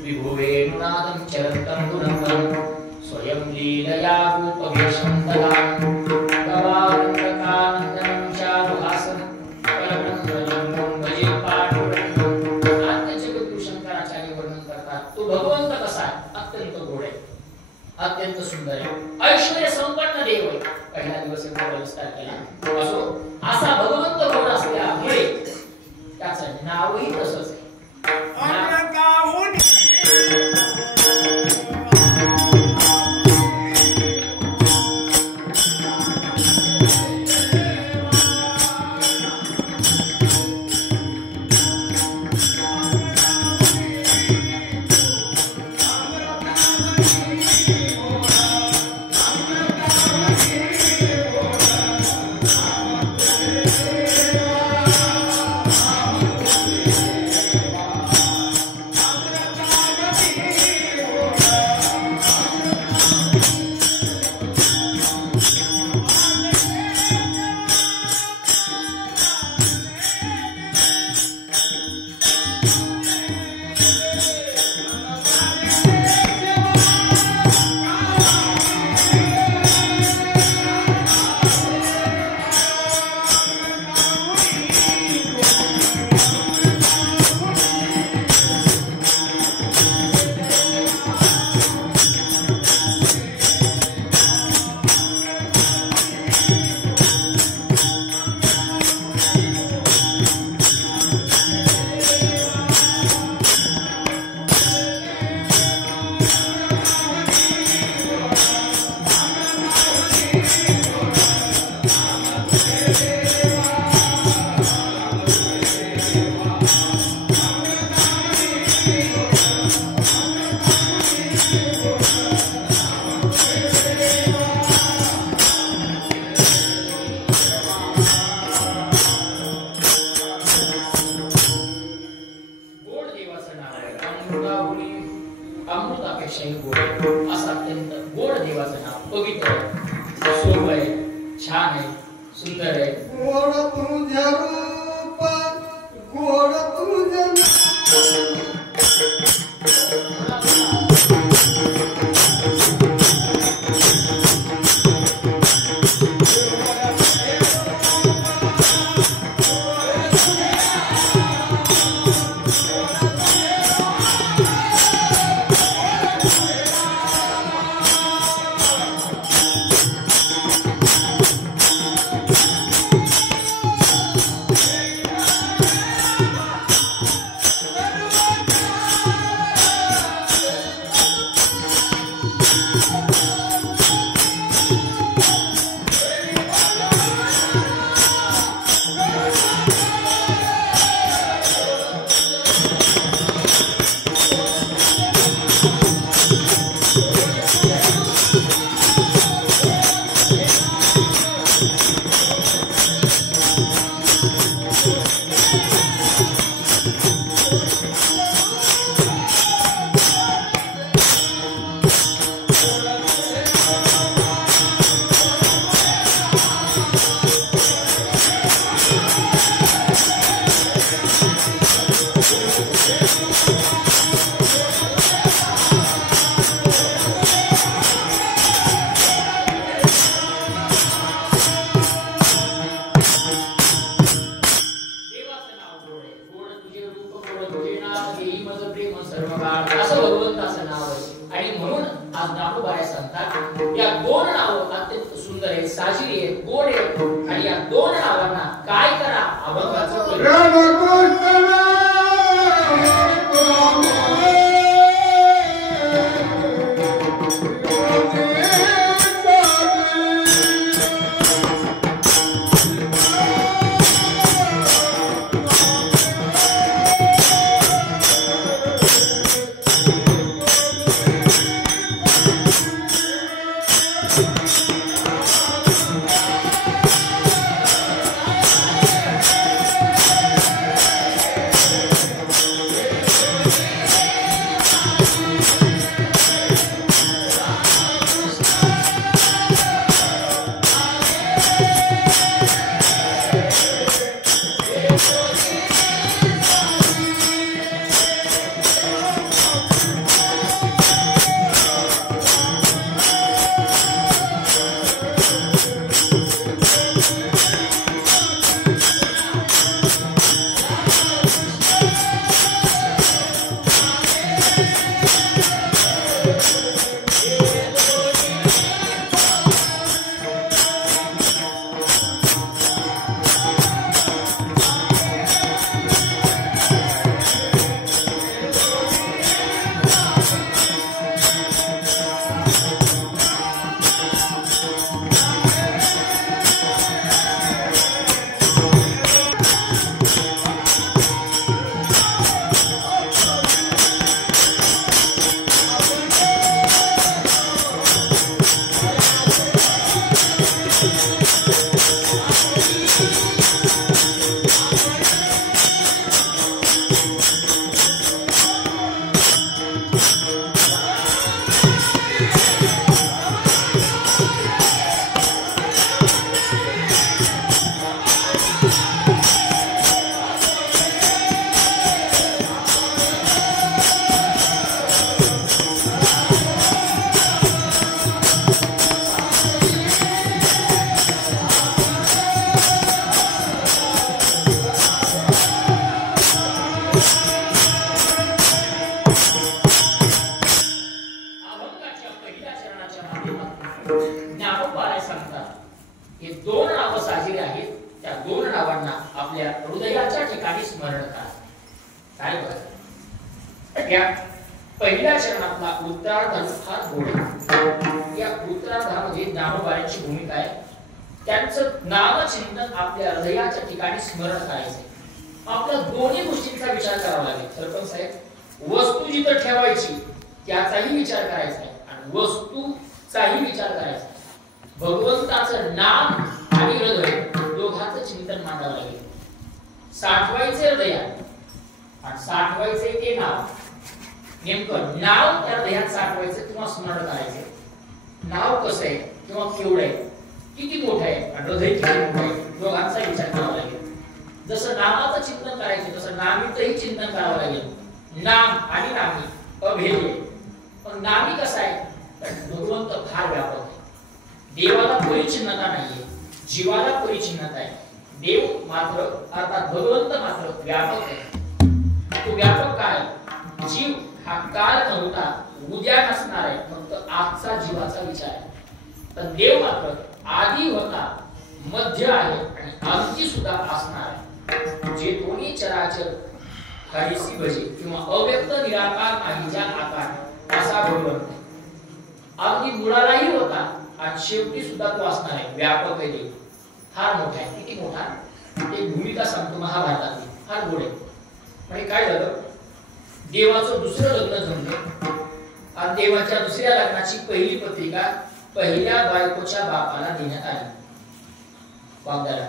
विभुवेणुनादम चरंतम दुरंगम स्वयं लीलया रूपवेशम ददाम गवारंगकानंदनं चारुहासं परब्रह्मलिंगं भजे पांडुरंगं. आद्य जगद्गुरु शंकराचार्य वर्णन करतात. तो भगवंत कसा आहे? अत्यंत गोड आहे, अत्यंत सुंदर आहे, ऐश्वर्य संपन्न देव आहे. पहिला दिवस एवढा विस्तार केला. असो असा भगवंत गोड असल्यामुळे त्याचं नावही तसंच आहे. अमृतापेक्षाही गोड असं अत्यंत गोड देवाचं नाव. पवित्र आहे, सोपं आहे, छान आहे, सुंदर आहे. गोड तुझे रूप गोड तुझे अभंगाचं पहिलं. रामकृष्ण ज्ञानोबा सांगतात हे दोन नावं साजिरे आहेत, त्या दोन नावांना आपल्या हृदयाच्या ठिकाणी स्मरण करा. काय बघा, या पहिल्या चरणातला उत्तरार्ध फार गोड आहे. या उत्तरार्धामध्ये ज्ञानोबाची भूमिका आहे. त्यांचं नामचिंतन आपल्या हृदयाच्या ठिकाणी स्मरण करायचं. आपल्या दोन्ही गोष्टींचा विचार करावा लागेल. सरपंच साहेब, वस्तू जिथं ठेवायची त्याचाही विचार करायचा आहे आणि वस्तूचाही विचार करायचा आहे. भगवंताचं नाम आणि हृदय दोघांचं चिंतन मांडावं लागेल. साठवायचे हृदय आणि साठवायचे ते नाव. नेमकं नाव त्या हृदयात साठवायचं किंवा स्मरण करायचं. नाव कसं आहे किंवा केवढं आहे, किती मोठं आहे आणि हृदय किती मोठं आहे, दोघांचा विचार करावा लागेल. जसं नामाचं चिंतन करायचं तसं नामीचंही चिंतन करावं लागेल. नाम आणि नामी अभेद आहे. पण नामी कसं आहे, भगवंत फार व्यापक आहे. देवाला परिचिन्नता नाहीये, जीवाला परिचिन्नता आहे. देव मात्र अर्थात भगवंत मात्र व्यापक आहे. तो व्यापक काय, जीव हा काल नव्हता, उद्या नसणार आहे, फक्त आजचा जीवाचा विचार आहे. तर देव मात्र आधी होता, मध्य आहे आणि अंती सुद्धा असणार आहे. जे दोन्ही चराचर हरिसी भजे किंवा अव्यक्त निराकार माहीचा आकार असा भगवंत अगदी मुळालाही होता आणि शेवटी सुद्धा तो असणार आहे. व्यापक आहे देव, फार मोठा आहे. किती मोठा, एक भूमिका सांगतो महाभारतातली, फार गोड आहे. म्हणजे काय झालं, देवाचं दुसरं लग्न जमलं आणि देवाच्या दुसऱ्या लग्नाची पहिली पत्रिका पहिल्या बायकोच्या बापाला देण्यात आली. वागदाला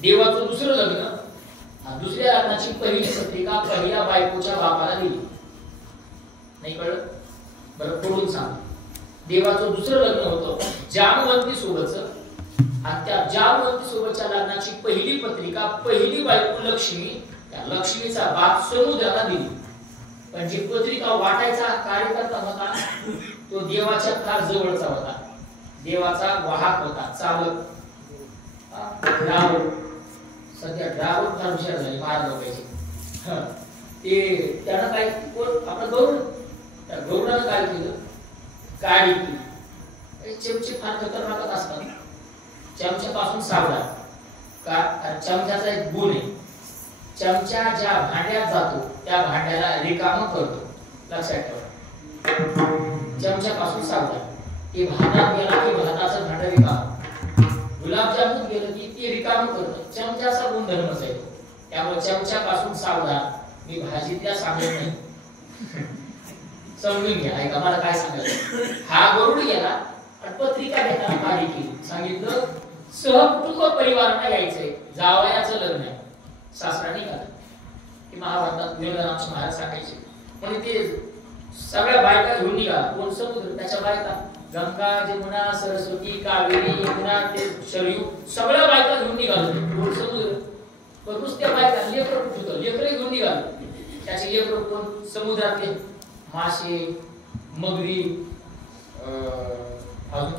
देवाचं दुसरं लग्न, दुसऱ्या लग्नाची पहिली पत्रिका पहिल्या बायकोच्या बापाला दिली. नाही कळलं? बरं पुढून सांग. देवाचं दुसरं लग्न होतं जामवंती सोबतचं आणि त्या जामवंती सोबतच्या लग्नाची पहिली पत्रिका पहिली बायको लक्ष्मी, त्या लक्ष्मीचा बाप समुद्राला दिली. पण जी पत्रिका वाटायचा कार्यकर्ता होता तो देवाच्या फार जवळचा होता. देवाचा वाहक होता, चालक, ड्रायव्हर. सध्या ड्रायव्हर फार हुशार झाले महाराज लोकांचे. ते त्यानं काय, कोण आपलं गरुड, त्या गरुडानं काय केलं, गाडी केली. चमचे फार खतरनाक असतात, चमच्यापासून सावधान. का चमच्याचा एक गुण आहे, चमचा ज्या भांड्यात जातो त्या भांड्याला रिकामं करतो. लक्षात ठेवा, चमच्यापासून सावधान. ते भातात गेला की भाताचं भांड रिकामं, गुलाबजामुन गेलं की ते रिकामं करतं. चमच्याचा गुणधर्मच आहे. त्यामुळे चमच्यापासून सावधान. मी भाजीतल्या सांगत नाही, समजून घ्या. ऐका मला काय सांगायचं. हा गरुड गेला आणि पत्रिका घेताना काढी केली. सांगितलं सहकुटुंब परिवारांना यायचंय, जावयाचं लग्न आहे. सासरा निघाला. ते महाभारतात विनोदारामचे महाराज सांगायचे. म्हणजे ते सगळ्या बायका घेऊन निघाला. कोण? समुद्र. त्याच्या बायका गंगा, जमुना, सरस्वती, कावेरी, यमुना, ते शरयू, सगळ्या बायका घेऊन निघालो. कोण? समुद्र. पण नुसत्या बायका, लेकरं कुठं होतं, लेकरं घेऊन निघालो. त्याचे लेकरं कोण? समुद्रातले मासे, मगरी, अजून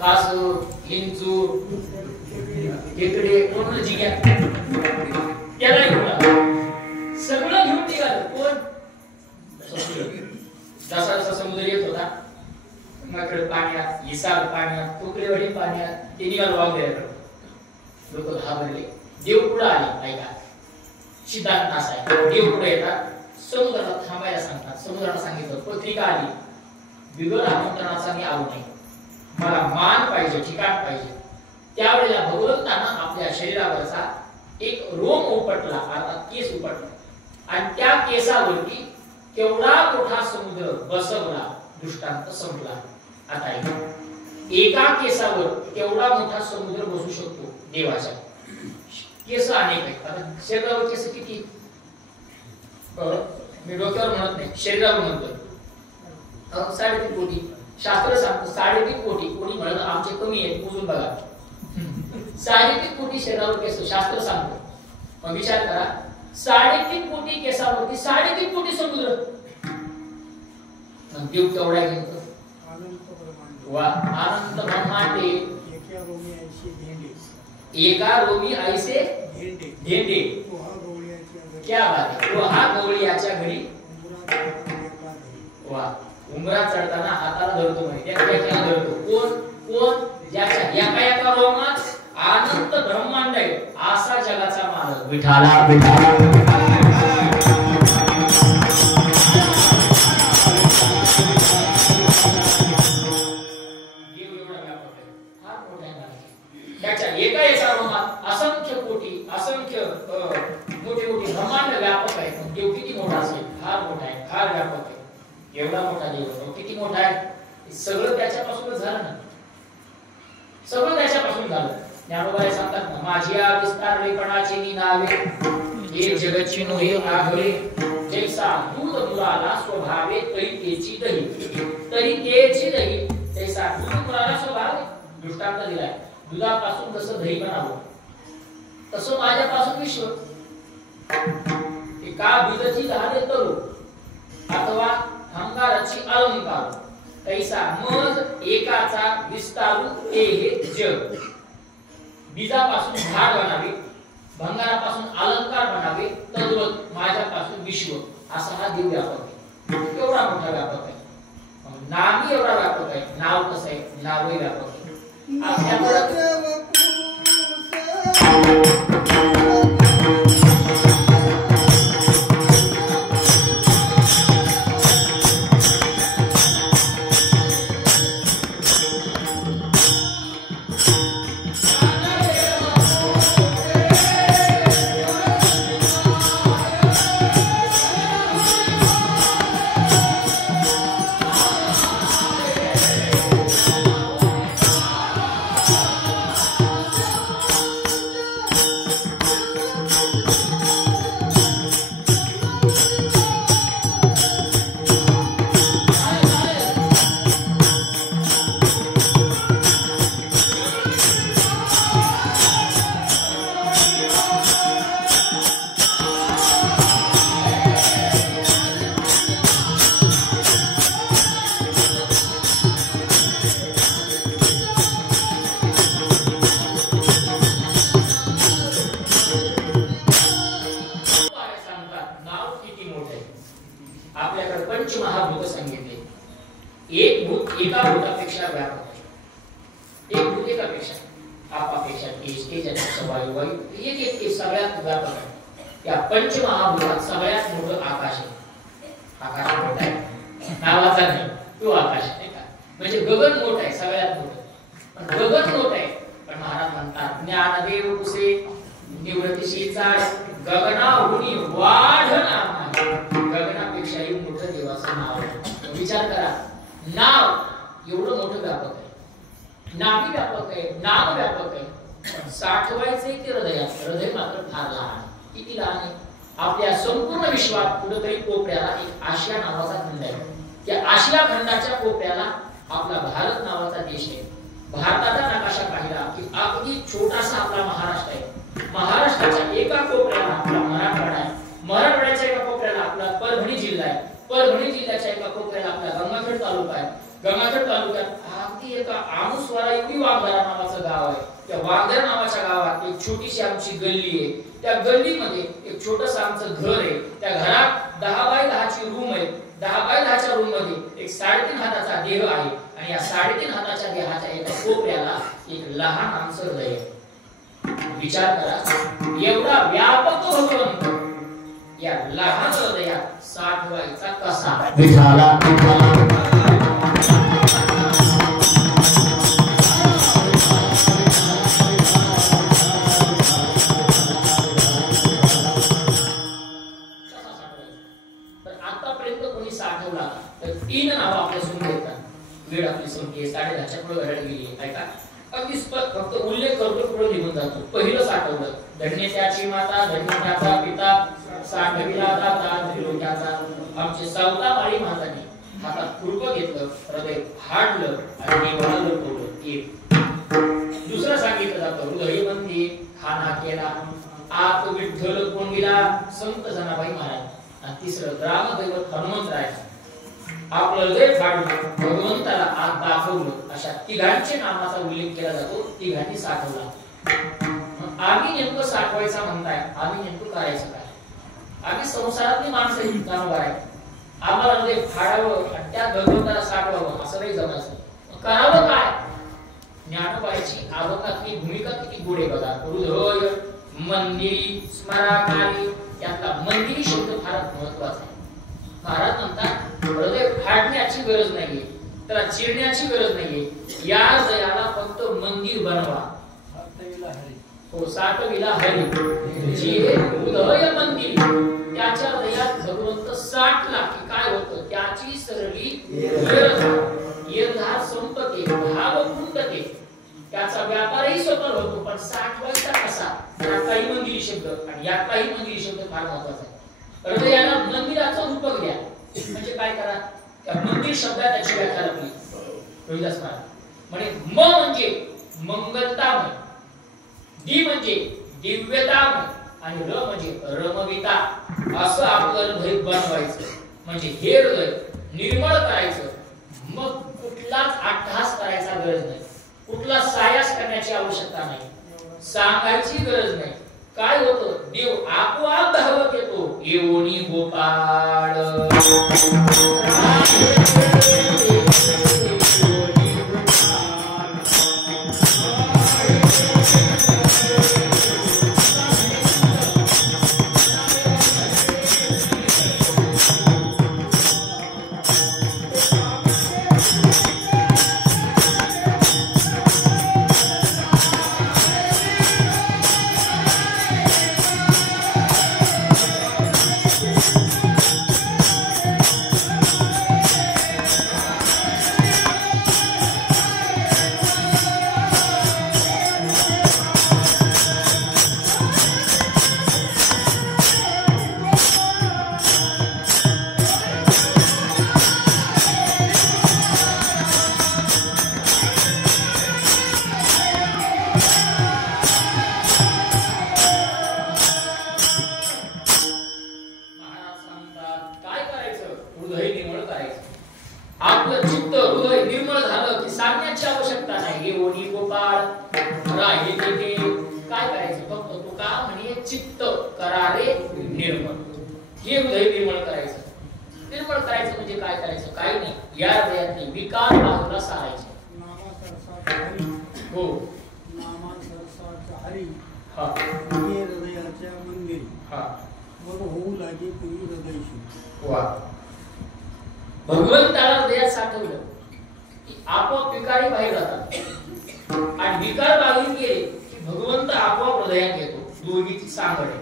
कास, हिंचू, खेकडे, कोण? जिग्या, त्याला घेऊन सगळं घेऊन निघालं. कोण? जसा जसा समुद्र येत होता, माकड पाण्यात, हिसाब पाण्यात, टोकरेवाडी पाण्यात, ते निघालं वाघेऱ्याकडे. लोक घाबरले. देव पुढे आले. ऐका, सिद्धांत असा आहे. देव पुढे येतात, समुद्राला थांबायला सांगतात. समुद्राला सांगितलं पत्रिका आली, बिगर आमंत्रणाचा मी आलो नाही, मला मान पाहिजे, ठिकाण पाहिजे. त्यावेळेला भगवंतानं आपल्या शरीरावरचा एक रोम उपटला, अर्थात केस उपटला, आणि त्या केसावरती केवढा मोठा समुद्र बसवला. दृष्टांत संपला. आता एका केसावर केवढा मोठा समुद्र बसू शकतो देवाच्या. केस अनेक आहेत. आता शरीरावर केस किती? मी डोक्यावर म्हणत नाही, शरीरावर म्हणतो. 3.5 कोटी. शास्त्र सांगतं 3.5 कोटी. कोणी म्हणत आमचे कमी आहेत, मोजून बघा. 3.5 कोटी शरीरावर केस शास्त्र सांगतं. मग विचार करा, 3.5 कोटी केसावरती 3.5 कोटी समुद्र. देव केवढा घेतो? अनंत ब्रह्मांडे एका रोमी ऐसे धेंडे. क्या बात आहे. तो हा गवळीयाच्या घरी वा उंबरा चढताना हाताला धरतो. माहिती आहे धरतो. कोण? कोण? ज्याच्या एका एका रोमात अनंत ब्रह्मांड आहे, असा जगाचा मालक विठाला. त्याच्या एका एका रोमात असंख्य कोटी, असंख्य मोठे मोठे ब्रह्मांड व्यापक आहे. पण देव किती मोठा असेल? फार मोठा आहे, फार व्यापक आहे. एवढा मोठा देव किती मोठा आहे? सगळं त्याच्यापासूनच झालं ना, सगळं त्याच्यापासून झालं. ज्ञानोबा सांगतात ना, माझ्या विस्तारलेपणाची मी नावे, हे जगतची नोहे आघळे, जैसा दूध मुलाला स्वभावे तरी तेची दही, तरी तेची दही. जैसा दूध मुलाला स्वभाव दृष्टांत दिलाय. दुधापासून कसं दही बनावं, तसं माझ्यापासून विश्व. एका बिदची झाले तरू अथवा अंगाराची अलंकार, तैसा मज एकाचा विस्तारू ते हे जग. बीजापासून झाड बनावे, भंगारापासून अलंकार बनावे, तद्वत माझ्यापासून विश्व. असा हा देव व्यापक आहे. केवढा मोठा व्यापक आहे. नामही एवढा व्यापक आहे. नाव कसं आहे? नावही व्यापक आहे. आपल्याकडे पंचमहाभूत सांगितले. एक भूत एका भूतापेक्षा व्यापक आहे. एक भूत एकापेक्षा. आपापेक्षा तेज, तेजापेक्षा वायू, वायू एक सगळ्यात व्यापक आहे. त्या पंचमहाभूतात सगळ्यात मोठं आकाश आहे. आकाश मोठा आहे, नावाचा नाही, तो आकाश नाही का. म्हणजे गगन मोठं आहे, सगळ्यात मोठं. पण गगन मोठं आहे, पण महाराज म्हणतात ज्ञानदेव कुसे निवृत्तीशी चाळ गगनाहुनी वाढ नाम आहे. गगनापेक्षाही मोठं देवाचं नाव आहे. विचार करा, नाव एवढं मोठं व्यापक आहे, नावी व्यापक आहे, नाम व्यापक आहे, पण साठवायचे ते हृदयात. हृदय मात्र फार लहान आहे. किती लहान आहे? आपल्या संपूर्ण विश्वात कुठेतरी कोपऱ्याला एक आशिया नावाचा खंड आहे. त्या आशिया खंडाच्या कोपऱ्याला आपला भारत नावाचा देश आहे. भारताचा नकाशा पाहिला की अगदी छोटासा आपला महाराष्ट्र आहे. महाराष्ट्राच्या एका कोपऱ्याला आपला मराठवाडा आहे. मराठवाड्याच्या एका कोपऱ्याला आपला परभणी जिल्हा आहे. परभणी जिल्ह्याच्या एका कोपऱ्याला आपला गंगाखेड तालुका आहे. गंगाखेड तालुक्यात अगदी एका आमुसवाडा एवढी वाघदारा नावाचं गाव आहे. त्या वाघदारा नावाच्या गावात एक छोटीशी आमची गल्ली आहे. त्या गल्लीमध्ये एक छोटंसं आमचं घर आहे. त्या घरात 10 बाय 10 ची रूम आहे. 10 बाय 10 च्या रूम मध्ये एक 3.5 हाताचा देह आहे. आणि या 3.5 हाताच्या देहाच्या एका कोपऱ्याला एक लहान आमचं हृदय आहे. विचार करा, एवढा व्यापक भगवंत या लहान हृदयात साठवायचा कसा? विठाला तर 3 नाव आपल्या समोर येतात. वेळ आपली संख्या 10:30च्या पुढे घरात गेली आहे का? अगदी फक्त उल्लेख करतो, पुढे निघून जातो. पहिलं साठवलं, धन्य त्याची माता, धन्य त्याचा पिता, साठविला दाता त्रिलोक्याचा. आमचे सावतामाळी महाराजांनी हातात खुरपं घेतलं, हृदय हाडलं आणि देवाला लपवलं. एक दुसरं सांगितलं जातं, हृदय बंदी खाना केला, आत विठ्ठल कोण गेला, संत जनाबाई महाराज. आणि तिसरं ग्रामदैवत हनुमंतराय. आपलं हृदय फाडलं, भगवंताला आत दाखवलं. अशा तिघांचे नामाचा उल्लेख केला जातो. तिघांनी साठवला. आम्ही नेमकं साठवायचा म्हणताय, आम्ही नेमकं करायचं काय? आम्ही संसारातली माणसं ही जाणणार आहे. आम्हाला हृदय फाडावं आणि त्या भगवंताला साठवावं असं नाही जमायचं. करावं काय? ज्ञानोबाची आवकातली भूमिका किती गोड आहे बघा. हृदय मंदिरी स्मराकारी, यातला मंदिरी शब्द फार महत्वाचा आहे. महाराज म्हणतात हृदय फाडण्याची गरज नाहीये, त्याला चिरण्याची गरज नाहीये. या हृदयाला फक्त मंदिर बनवा. हो, साठविला हरी जे हृदय मंदिर. त्याच्या हृदयात भगवंत साठला की काय होतं? त्याची सरली येरधार संपते, भाव कुंडते. त्याचा व्यापारही सफल होतो. पण साठवायचा कसा? यातलाही मंदिरी शब्द आणि यातलाही मंदिरी शब्द फार महत्वाचा आहे. हृदयाला मंदिराचं रूप घ्या. म्हणजे काय करा? त्या मंदिर शब्दात त्याची व्याख्या लागली. रोहिदास महाराज म्हणे म म्हणजे मंगलतामय, दी म्हणजे दिव्यतामय आणि र म्हणजे रमविता. असं आपलं हृदय बनवायचं. म्हणजे हे हृदय निर्मळ करायचं. मग कुठलाच अट्टहास करायचा गरज नाही, कुठला सायास करण्याची आवश्यकता नाही, सांगायची गरज नाही. काय होतं? देव आपोआप धावत येतो. येऊनी गोपाळ हा मग होऊ लागे पूर्वी हृदयशी. वा. भगवंताला हृदयात साठवलं की आपोआप विकारी बाहेर जातात आणि विकार बाहेर गेले की भगवंत आपोआप हृदयात येतो. दोघीची सांगड आहे.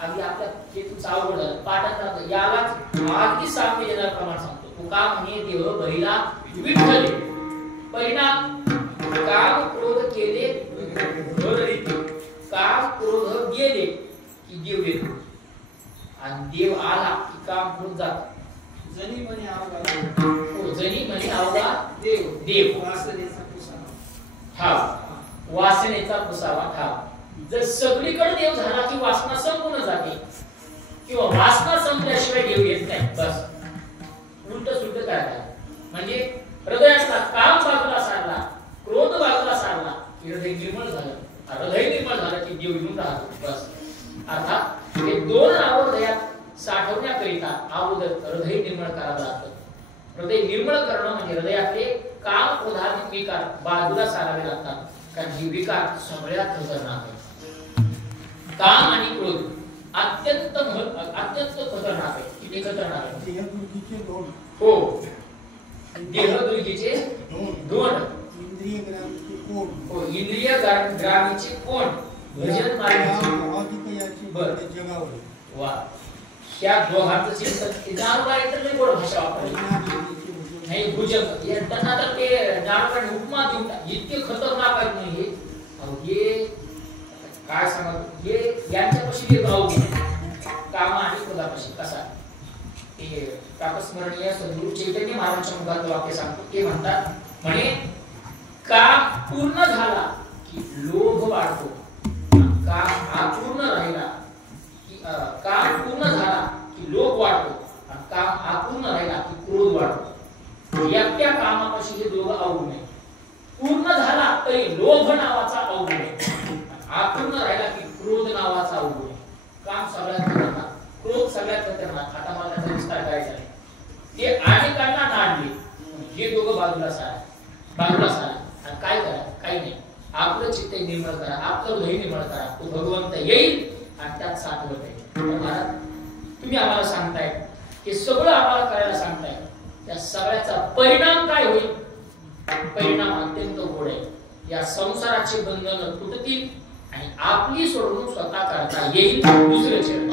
अगदी आपल्या हेतून अवघड झालं पाठात यालाच अगदी साम्य येणार प्रमाण सांगतो. तुका म्हणे देव बहिला विठ्ठले. परिणाम काम क्रोध केले घर येते, काम क्रोध गेले की देव येतो आणि देव आला की काम क्रोध जात. जनी म्हणे आवडा हो, जनी म्हणे आवडा देव देव वासनेचा पुसावा. ठाव वासनेचा पुसावा ठाव. जर सगळीकडे देव झाला की वासना संपूर्ण जाते किंवा वासना संपल्याशिवाय देव येत नाही. बस उलट सुलट करायला म्हणजे हृदयातला काम बाजूला सारला, क्रोध बाजूला सारला की हृदय निर्मळ झालं. हृदय निर्मळ झालं की देव येऊन राहतो. बस अर्थात हे दोन हृदयात साठवण्याकरिता अगोदर हृदय निर्मळ करावं लागतं. हृदय निर्मळ करणं म्हणजे हृदयातले काम क्रोधात्मक विकार बाजूला सारावे लागतात. कारण हे विकार सगळ्यात खतरनाक आहे. काम आणि क्रोध अत्यंत खतरनाक आहे. किती खतरनाक आहे. देहदुर्गीचे दोन. हो, देहदुर्गीचे दोन. इंद्रिय ग्रामीचे कोण. हो, इंद्रिय ग्रामीचे कोण. भजन मार्गाचे बर जगावर. वा. त्या दोघांचं चिंतन ज्ञानोबाई तर लई गोड भाषा वापरली नाही. भुजंग त्यांना तर ते ज्ञानोबाई उपमा देऊन इतके खतरनाक आहेत नाही हे काय सांगत हे यांच्यापाशी एक भाऊ कामा आणि क्रोधापाशी कसा ते प्रातस्मरणीय सद्गुरू चैतन्य महाराजांच्या मुखात वाक्य सांगतो. ते म्हणतात म्हणे काम पूर्ण झाला की लोभ वाढतो, काम अपूर्ण राहिला की काम पूर्ण झाला की लोभ वाढतो आणि काम अपूर्ण राहिला की क्रोध वाढतो. एकट्या कामापाशी हे दोघं अवगुण आहे. पूर्ण झाला तरी लोभ नावाचा अवगुण आहे, अपूर्ण राहिला की क्रोध नावाचा अवगुण आहे. काम सगळ्यात खतरनाक, क्रोध सगळ्यात खतरनाक. आता मला त्याचा विस्तार करायचा आहे. ते अनेकांना नाडले हे दोघं बाजूला सारा आणि काय करा काही नाही. आपलं चित्त निर्मळ करा, आपलं हृदय निर्मळ करा. तो भगवंत येईल आणि त्यात साठवत आहे. महाराज तुम्ही आम्हाला सांगताय हे सगळं आम्हाला करायला सांगताय, त्या सगळ्याचा परिणाम काय होईल. परिणाम अत्यंत गोड आहे. या संसाराचे बंधन तुटतील आणि आपली सोडवणूक स्वतः करता येईल. दुसरे चरण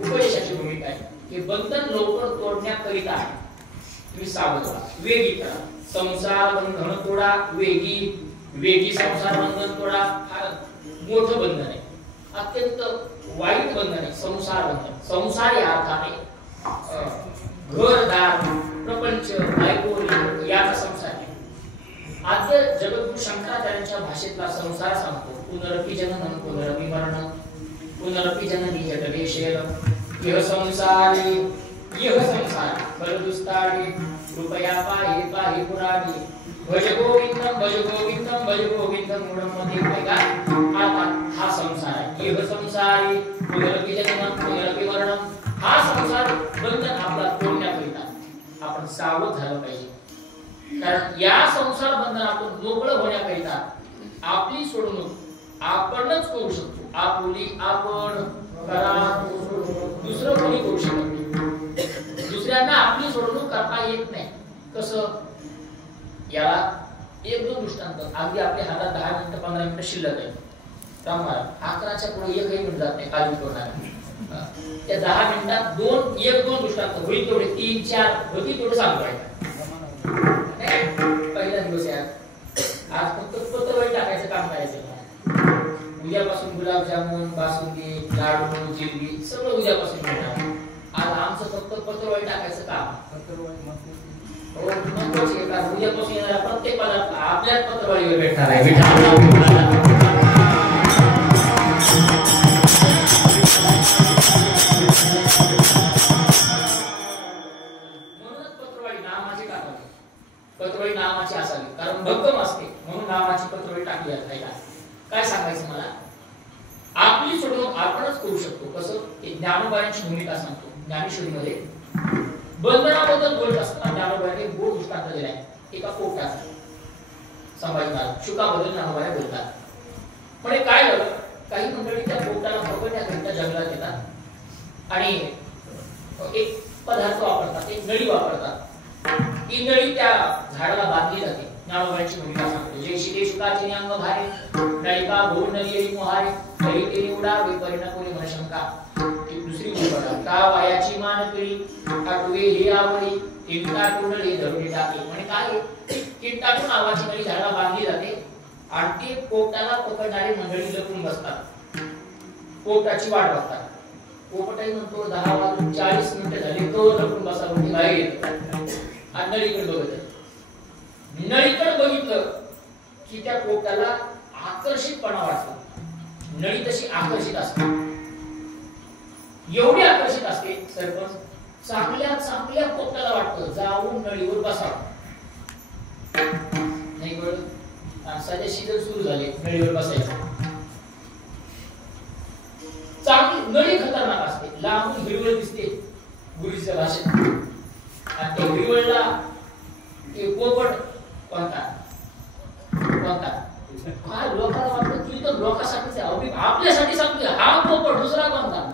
उपदेशाची भूमिका आहे. हे बंधन लवकर तोडण्याकरिता तुम्ही सावध व्हा, वेगी करा. संसार बंधन तोडा, वेगी संसार बंधन तोडा. फार मोठं बंधन आहे, अत्यंत वाईट बंधन आहे संसार बंधन. संसार या अर्थाने घरदार, प्रपंच, बायको याचा संसार आहे. आद्य जगद्गुरु शंकराचार्यांच्या भाषेतला संसार सांगतो. पुनरपि जननं पुनरपि मरणं पुनरपि जननी जठरे शयनं यह संसार बरदुस्तारी कृपया पाहि पाहि पुराणी भज गोविंदम भज गोविंदम भज गोविंदम मूढमते का आता हा संसार आहे येह संसारी पुनरपि जन्म पुनरपि मरणम हा संसार बंधन आपला तोडण्याकरिता आपण सावध झालं पाहिजे कारण या संसार बंधनातून मोकळं होण्याकरिता आपली सोडवणूक आपणच करू शकतो आपली आपण करा दुसरं कोणी करू शकत नाही दुसऱ्यांना आपली सोडवणूक करता येत नाही कसं याला एक दोन दृष्टांत अगदी आपल्या हातात 10 मिनिटं 15 मिनिटं शिल्लक आहे राम महाराज 11च्या पुढे एकही मिनिट जात नाही काळजी करू नका त्या 10 मिनिटात एक दोन दृष्टांत होईल तेवढे 3-4 होती तेवढे सांगतो पहिला दिवस आहे आज फक्त पत्रवळी टाकायचं काम करायचं उद्यापासून गुलाबजामुन बासुंदी लाडू जिलबी सगळं उद्यापासून मिळणार आज आमचं फक्त पत्रवळी टाकायचं काम उद्यापासून येणारा प्रत्येक पदार्थ आपल्याच पत्रवाळीवर भेटणार आहे म्हणूनच पत्रवाळी नामाची टाकावी पत्रवाळी नामाची असावी कारण भक्कम असते म्हणून नामाची पत्रवाळी टाकली आहे काय सांगायचं मला आपली सोडवणूक आपणच करू शकतो कसं एक ज्ञानोबाची भूमिका सांगतो ज्ञानेश्वरीमध्ये बंधनाबद्दल बोलत असताना ज्ञानोबाने गोड दृष्टांत दिलाय एका पोपटाचा संभाजी महाराज शुकाबद्दल ज्ञानोबाने बोलतात पण काय झालं काही मंडळी त्या पोपटाला पकडण्याकरिता जंगलात येतात आणि एक पदार्थ वापरतात एक नळी वापरतात ती नळी त्या झाडाला बांधली जाते ज्ञानोबाची भूमिका सांगतो जे शिके शुकाचे अंग भारे नळिका भोर नळी मोहारे तरी ते उडावे परिणाम मनशंका दुसरी गोष्ट का वायाची मान पिळी आठवे हे आवडी किंटाटून हे धरून टाकले म्हणजे काय किंटाटून आवाची नळी झाडाला बांधली जाते आणि ते पोपटाला पकडणारी मंडळी लपून बसतात पोपटाची वाट बघतात पोपटही म्हणतो 10 वाजून 40 मिनिटं झाली तो लपून बसा म्हणजे बाहेर येतो आणि नळीकडे बघत नळीकडे बघितलं की त्या पोपटाला आकर्षितपणा वाटतो नळी तशी आकर्षित असते एवढी आकर्षित असते सरपंच चांगल्या पोपटाला वाटतं जाऊन नळीवर बसावं नाही कळलं माणसाचे सीजन सुरू झाले नळीवर बसायचं चांगली नळी खतरनाक असते लांबून हिरवळ दिसते गुरुजीच्या भाषेत आणि त्या हिरवळला ते पोपट कोणता काय लोकांना वाटतं तुम्ही तर लोकांसाठीच आहे आपल्यासाठी सांगते हा पोपट दुसरा कोणता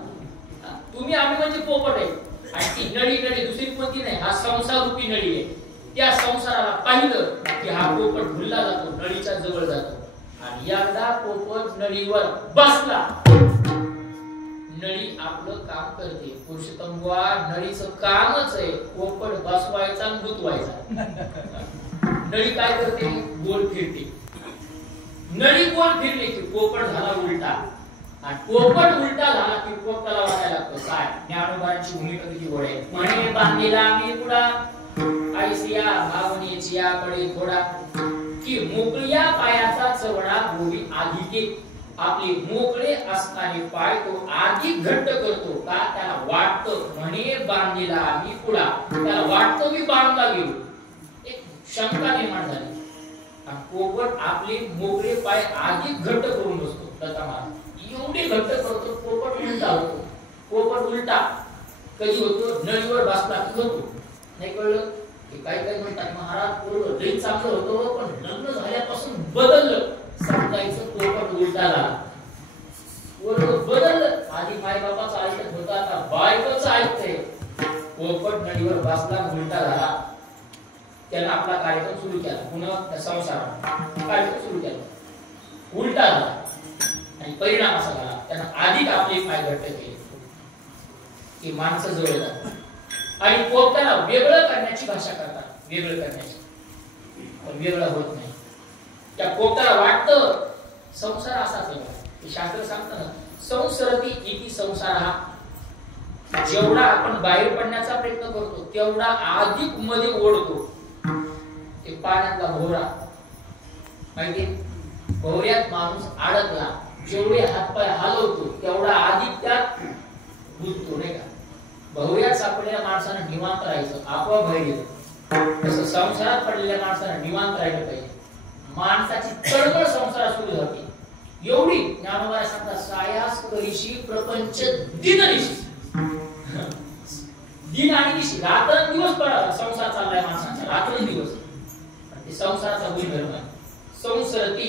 तुम्ही आम्ही म्हणजे पोपट आहे आणि ती नळी दुसरी कोणती नाही हा संसार रूपी नळी आहे त्या संसाराला पाहिलं की हा पोपट भुलला जातो नळीच्या जवळ जातो आणि एकदा पोपट नळीवर बसला नळी आपलं काम करते पुरुषोत्तम बुवा नळीचं कामच आहे पोपट बसवायचा आणि गुतवायचा नळी काय करते गोल फिरते नळी गोल फिरली की पोपट झाला उलटा आणि पोपट उलटा झाला की पोपटाला वाटायला लागतो काय ज्ञानोबांची भूमिका किती गोड आहे म्हणे बांधलेला मी पुढा आईसिया भावनेची याकडे थोडा की मोकळ्या पायाचा चवडा गोवी आधी आपले मोकळे असणारे पाय तो अधिक घट्ट करतो का त्याला वाटतं म्हणे बांधलेला मी पुढा त्याला वाटतं मी बांधला गेलो एक शंका निर्माण झाली आणि पोपट आपले मोकळे पाय अधिक घट्ट करून बसतो दत्ता एवढे घट्ट करतो पोपट उलटा होतो पोपट उलटा कधी होतो नळीवर बसला की होतो नाही कळलं की काय म्हणतात महाराज पोरं लई चांगलं होतं पण लग्न झाल्यापासून बदललं समजायचं पोपट उलटा झाला पोरं बदललं आधी माय बापाचं ऐकत होतं आता बायकोचं ऐकतंय पोपट नळीवर बसला उलटा झाला त्याला आपला कार्यक्रम सुरू केला पुन्हा संसारात कार्यक्रम सुरू केला उलटा झाला आणि परिणाम असा झाला त्यानं आधीच आपले पाय घट्ट केले की माणसं जवळ जातात आणि पोपटाला वेगळं करण्याची भाषा करतात वेगळं करण्याची पण वेगळं होत नाही त्या पोपटाला वाटतं संसार असाच आहे शास्त्र सांगतं ना संसरती इति संसार हा जेवढा आपण बाहेर पडण्याचा प्रयत्न करतो तेवढा अधिक मध्ये ओढतो ते पाण्यातला भोवरा माहिती भोवऱ्यात माणूस अडकला जेवढे हातपाय हलवतो तेवढा अधिक त्यात बुडतो नाही का भोवऱ्यात सापडलेल्या माणसानं निवांत राहायचं आपोआप बाहेर येतो तसं संसारात पडलेल्या माणसाला निवांत राहिलं पाहिजे. माणसाची तळमळ संसारात सुरू होती. एवढी ज्ञानोबा सांगतात, सायास करीशी प्रपंच दिननिशी. दिन आणि निशी, रात्रंदिवस पडा संसार चाललाय माणसाचा, रात्रंदिवस. ते संसाराचा गुणधर्म आहे. संसरती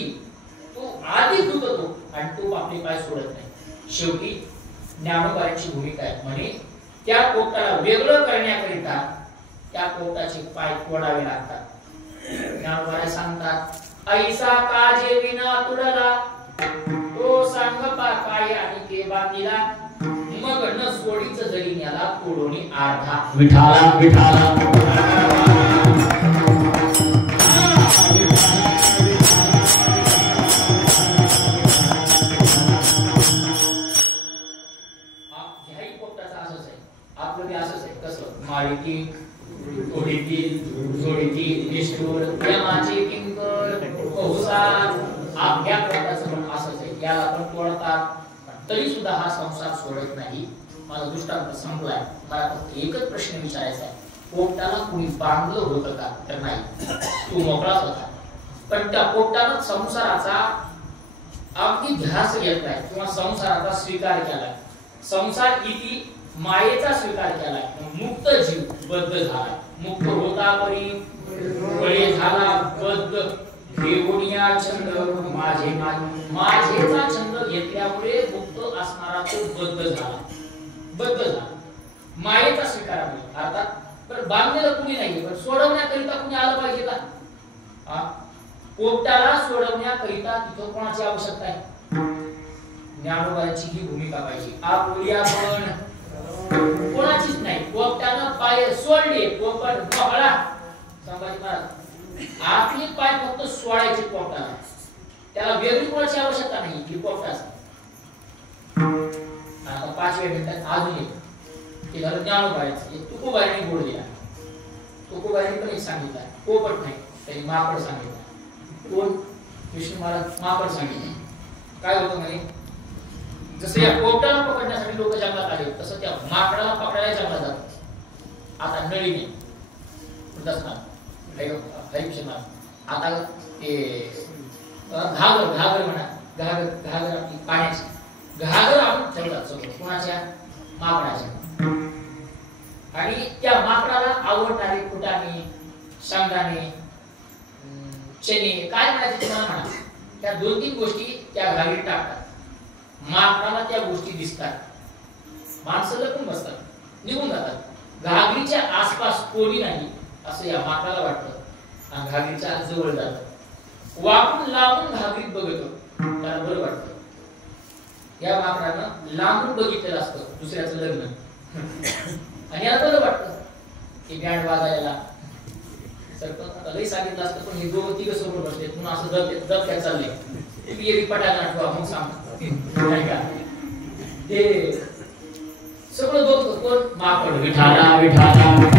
तू आधी धुतो आणि तू आपले पाय सोडत नाही. शेवटी ज्ञानोबाची भूमिका आहे म्हणे, त्या पोटाला वेगळं करण्याकरिता त्या पोटाचे पाय तोडावे लागतात. ज्ञानोबा सांगतात, ऐसा काजे विना तुडला तो सांगपा काय आणि के बांधिला मग न सोडीच जरी न्याला तोडोनी अर्धा. विठाला विठाला आपलं बी असंच आहे. कसं माळिकी थोडीतील जोडीतील निष्ठुर प्रेमाचे किंकर बहुसा आपल्या पोटाचं पण असंच आहे. याला पण तोडतात तरी सुद्धा हा संसार सोडत नाही. माझा दृष्टांत संपलाय. मला फक्त एकच प्रश्न विचारायचा आहे, पोटाला कुणी बांधलं होतं का? तर नाही, तू मोकळाच होता. पण त्या पोटानं संसाराचा अगदी ध्यास घेतलाय किंवा संसाराचा स्वीकार केलाय. संसार इति मायेचा स्वीकार केलाय. मुक्त जीव बद्ध झाला. मुक्त होता परी बळे झाला बद्ध. घेऊनिया छंद माझे माझेचा छंद घेतल्यामुळे मुक्त असणारा तो बद्ध झाला. बद्ध झाला मायेचा स्वीकार अर्थात. पण बांधलेलं कुणी नाही, पण सोडवण्याकरिता कुणी आलं पाहिजे का? पोटाला सोडवण्याकरिता तिथं कोणाची आवश्यकता आहे? ज्ञानोबाची ही भूमिका पाहिजे. आपल्या पण कोणाचीच नाही. पोपटानं पाय सोडले, पोपट पकडा. संभाजी महाराज आपले पाय फक्त सोडायचे पोपटाला, त्याला वेगळी कोणाची आवश्यकता नाही. ही पोपटाच. आता 5व्या मिनिटात अजून एक ते झालं ज्ञानोबाचं. तुकोबाईने गोड दिला. तुकोबाईने पण एक सांगितलं, पोपट नाही त्यांनी माकड सांगितलं. कोण? विष्णू महाराज माकड सांगितलं. काय होतं म्हणे, जसं या पोपटाला पकडण्यासाठी लोक जंगलात आले, तसं त्या माकडाला पकडायला जंगलात जातात. आता नळीने आता ते घागर म्हणा, घागर आपली पाण्याची घागर आपण ठेवतात सगळं कोणाच्या? माकडाच्या. आणि त्या माकडाला आवडणारे फुटाणे, शेंगदाणे, चणे काय म्हणायचे तुम्हाला म्हणा, त्या 2-3 गोष्टी त्या घागरीत टाकतात. माकडाला त्या गोष्टी दिसतात. माणसं लपून बसतात, निघून जातात. घागरीच्या आसपास कोणी नाही असं या माकडाला वाटतं आणि घागरीच्या जवळ जातं. वाकून लांबून घागरीत बघतो, त्याला बरं वाटतं. या माकडानं लांबून बघितलेलं असतं दुसऱ्याचं लग्न आणि याला बरं वाटतं की बँड वाजायला. सरपंच लई सांगितलं असतं, पण हे दोघं तिघं समोर बसले म्हणून असं दब काय चाललंय. तुम्ही एरी पटायला आठवा मग सांग ते सगळं बघतो कोण? माकड. विठाला विठाला